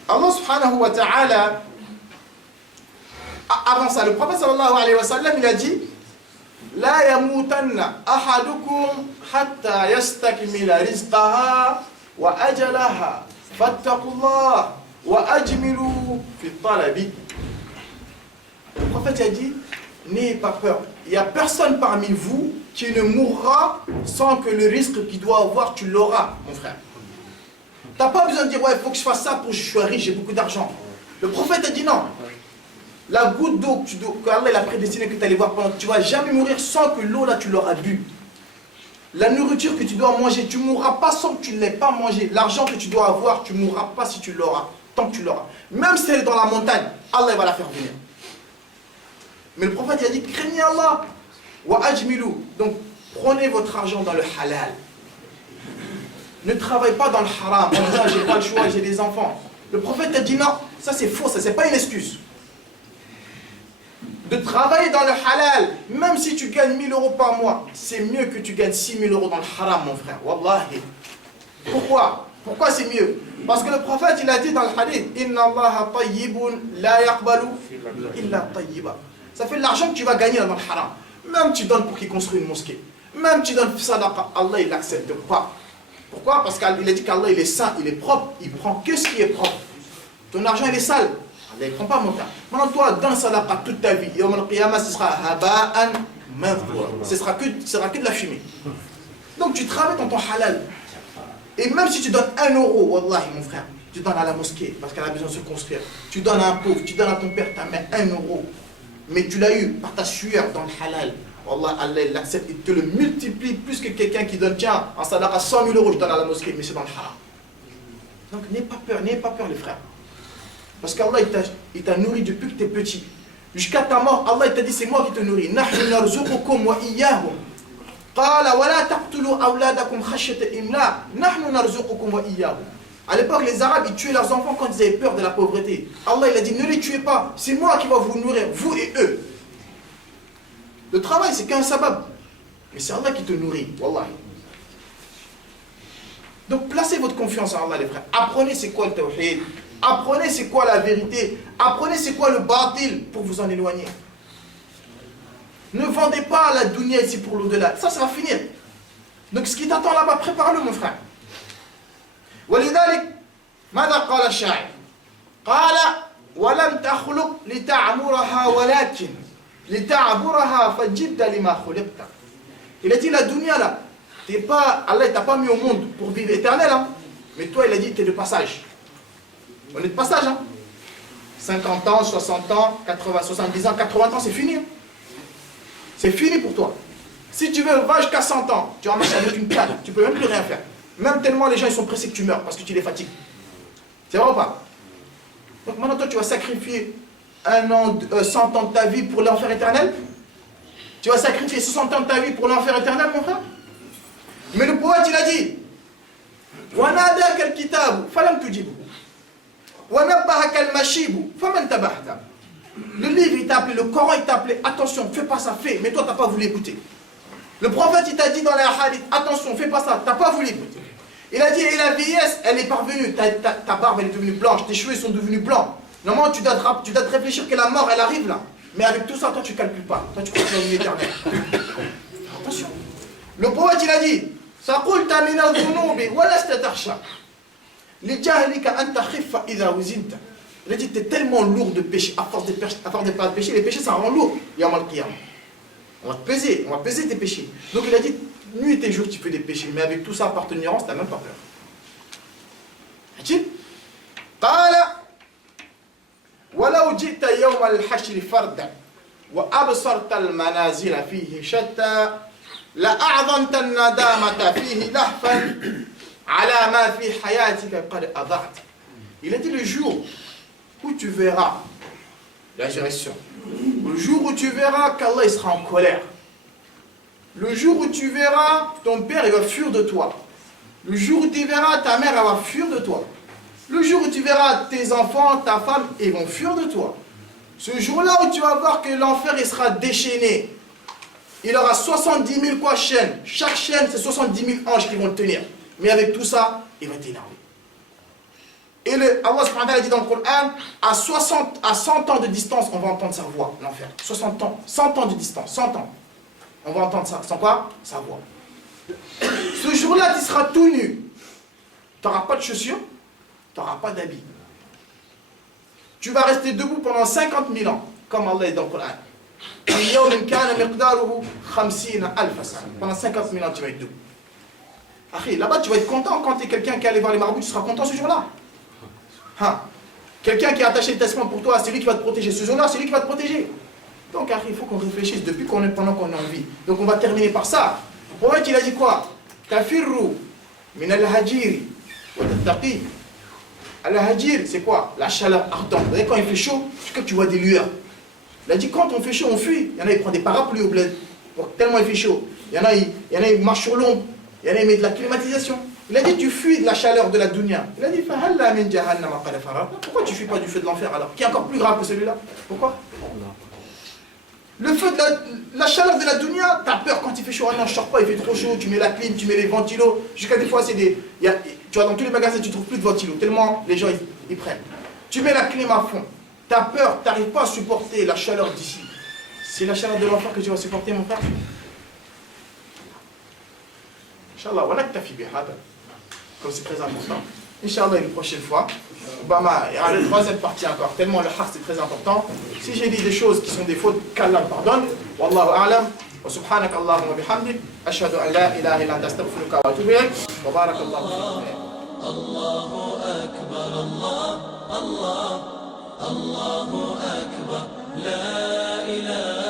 Allah subhanahu wa ta'ala, avant ça, le prophète sallallahu alayhi wa sallam, il a dit, La yamutanna ahadukum hatta yastakmila rizqaha wa ajalaha fattaqullah wa ajmilu fi talabi. Le prophète a dit, n'ayez pas peur. Il n'y a personne parmi vous qui ne mourra sans que le risque qu'il doit avoir, tu l'auras, mon frère. Tu n'as pas besoin de dire, ouais, il faut que je fasse ça pour que je sois riche, j'ai beaucoup d'argent. Le prophète a dit non. La goutte d'eau qu'Allah a prédestiné que tu allais voir pendant, tu ne vas jamais mourir sans que l'eau là, tu l'auras bu. La nourriture que tu dois manger, tu ne mourras pas sans que tu ne l'aies pas mangé. L'argent que tu dois avoir, tu ne mourras pas si tu l'auras, tant que tu l'auras. Même si elle est dans la montagne, Allah va la faire venir. Mais le prophète il a dit, craignez Allah. Wa ajmilu. Donc, prenez votre argent dans le halal. Ne travaille pas dans le haram. En disant, j'ai pas le choix, j'ai des enfants. Le prophète a dit non, ça c'est faux, ça c'est pas une excuse. De travailler dans le halal, même si tu gagnes 1000 € par mois, c'est mieux que tu gagnes 6000 € dans le haram, mon frère. Wallahi. Pourquoi? Pourquoi c'est mieux? Parce que le prophète, il a dit dans le hadith, Inna Allah tayyibun la yaqbalu illa tayyiba. Ça fait de l'argent que tu vas gagner dans le haram. Même tu donnes pour qu'il construise une mosquée. Même tu donnes sadaqa, Allah il l'accepte pas. Pourquoi? Parce qu'il a dit qu'Allah il est saint, il est propre, il prend que ce qui est propre. Ton argent il est sale. Allah il prend pas mon cas. Maintenant toi, donne sadaqa toute ta vie. Yawm al-qiyamah, ce sera haba'an manthura. Ce sera que de la fumée. Donc tu travailles dans ton halal. Et même si tu donnes 1 €, wallahi mon frère, tu donnes à la mosquée parce qu'elle a besoin de se construire. Tu donnes à un pauvre, tu donnes à ton père, ta mère 1 €. Mais tu l'as eu par ta sueur dans le halal. Wallah, Allah il l'accepte, il te le multiplie plus que quelqu'un qui donne, tiens, en sadaqa 100 000 € je donne à la mosquée, mais c'est dans le haram. Donc n'aie pas peur les frères. Parce qu'Allah il t'a nourri depuis que tu es petit. Jusqu'à ta mort, Allah il t'a dit c'est moi qui te nourris. Nahnu narzuqukum wa iyyahum. Qala wa la taqtulu awladakum khashyata imla. Nahnu narzuqukum wa iyyahum. À l'époque, les Arabes, ils tuaient leurs enfants quand ils avaient peur de la pauvreté. Allah il a dit ne les tuez pas, c'est moi qui vais vous nourrir, vous et eux. Le travail, c'est qu'un sabab. Mais c'est Allah qui te nourrit, wallahi. Donc, placez votre confiance en Allah, les frères. Apprenez c'est quoi le tawhid. Apprenez c'est quoi la vérité. Apprenez c'est quoi le batil pour vous en éloigner. Ne vendez pas la dunya ici pour l'au-delà. Ça va finir. Donc, ce qui t'attend là-bas, prépare-le, mon frère. ولذلك ماذا قال الشاعر؟ قال ولم تخلق لتعمرها ولكن لتعبرها فجد لما خلقت. Il a dit la dunya là, Allah t'a pas mis au monde pour vivre éternel, hein? Mais toi il a dit t'es de passage. On est de passage, hein? 50 ans, 60 ans, 80, 70 ans, 80 ans, c'est fini. Hein? C'est fini pour toi. Si tu veux va jusqu'à 100 ans, tu vas marcher avec une canne, tu peux même plus rien faire. Même tellement les gens ils sont pressés que tu meurs parce que tu les fatigues. C'est vrai ou pas? Donc maintenant toi tu vas sacrifier 100 ans de ta vie pour l'enfer éternel? Tu vas sacrifier 60 ans de ta vie pour l'enfer éternel, mon frère? Mais le poète il a dit وَنَادَاكَ الْكِتَابُ فَلَمْ تُجِبْهُ وَنَبَّهَكَ الْمَشِيبُ فَمَنْ تَبَهْتَ. Le livre il t'a appelé, le Coran il t'a appelé, attention, fais pas ça, fais, mais toi t'as pas voulu écouter. Le prophète il t'a dit dans les hadiths, attention, fais pas ça, t'as pas voulu écouter. Il a dit, et la vieillesse, elle est parvenue, ta barbe elle est devenue blanche, tes cheveux sont devenus blancs. Normalement tu dois te réfléchir que la mort elle arrive là. Mais avec tout ça, toi tu calcules pas, toi tu crois que tu vas vivre éternel. Attention. Le prophète il a dit, سَقُلْتَ مِنَ الذُّنُوبِ وَلَسْتَ تَخْشَى لِجَهْلِكَ أَنْ تَخِفَّ إِذَا وُزِنْتَ. Il a dit, t'es tellement lourd de péché, à force de péché, les péchés ça rend lourd. Yawm al-qiyamah. On va peser tes péchés. Donc il a dit, nuit et jour tu fais des péchés, mais avec tout ça par ton ignorance, t'as même pas peur. قال ولو جئت يوم الحشر فردا وأبصرت المنازل فيه شتى لأعظمت الندامة فيه لهفا على ما في حياتك قد أضعت. Il a dit le jour où tu verras la résurrection, le jour où tu verras qu'Allah sera en colère, le jour où tu verras ton père il va fuir de toi, le jour où tu verras ta mère elle va fuir de toi, le jour où tu verras tes enfants, ta femme ils vont fuir de toi, ce jour-là où tu vas voir que l'enfer il sera déchaîné, il aura 70 000 chaînes, chaque chaîne c'est 70 000 anges qui vont le tenir, mais avec tout ça il va t'énerver. Et Allah subhanahu wa ta'ala dit dans le Coran, à 100 ans de distance, on va entendre sa voix, l'enfer. 60 ans, 100 ans de distance, 100 ans. On va entendre ça. Sans quoi? Sa voix. Ce jour-là, tu seras tout nu. Tu n'auras pas de chaussures, tu n'auras pas d'habits. Tu vas rester debout pendant 50 000 ans, comme Allah est dans le Coran. Pendant 50 000 ans, tu vas être debout. Là-bas, tu vas être content quand tu es quelqu'un qui est allé voir les marabouts, tu seras content ce jour-là. Quelqu'un qui a attaché le testament pour toi, c'est lui qui va te protéger. Ce jour-là, c'est lui qui va te protéger. Donc, il faut qu'on réfléchisse depuis pendant qu'on est en vie. Donc, on va terminer par ça. prophète, il a dit quoi? Tafirru min al-hajiri wa tattaqi. Al-hajir, c'est quoi? La chaleur ardente. Vous voyez, quand il fait chaud, tu vois des lueurs. Il a dit, quand on fait chaud, on fuit. Il y en a, ils prennent des parapluies au bled, tellement il fait chaud. Il y en a, ils marchent sur l'ombre. Il y en a, ils mettent de la climatisation. Il a dit, tu fuis de la chaleur de la dunya. Il a dit, Fahalla min jahannam qad farra. Pourquoi tu fuis pas du feu de l'enfer alors? Qui est encore plus grave que celui-là? Pourquoi? Le feu de la chaleur de la dunya, t'as peur quand il fait chaud. Ah non, je sors pas, il fait trop chaud. Tu mets la clim, tu mets les ventilos. Jusqu'à des fois, c'est des. Tu vois, dans tous les magasins, tu trouves plus de ventilos. Tellement les gens, ils prennent. Tu mets la clim à fond. T'as peur, t'arrives pas à supporter la chaleur d'ici. C'est la chaleur de l'enfer que tu vas supporter, mon frère. Inch'Allah, voilà que t'as fait bien. Comme c'est très important. Inch'Allah, une prochaine fois. Obama, il y aura la troisième partie encore. Tellement le haq c'est très important. Si j'ai dit des choses qui sont des fautes, qu'Allah pardonne. Wallahu a'lam. Wa subhanak Allahumma bihamdik. Ashhadu an la ilaha illa anta astaghfiruka wa atubu ilayk. Wa barakallahu fiik. Allahu akbar, Allah, Allah, Allahu akbar, la ilaha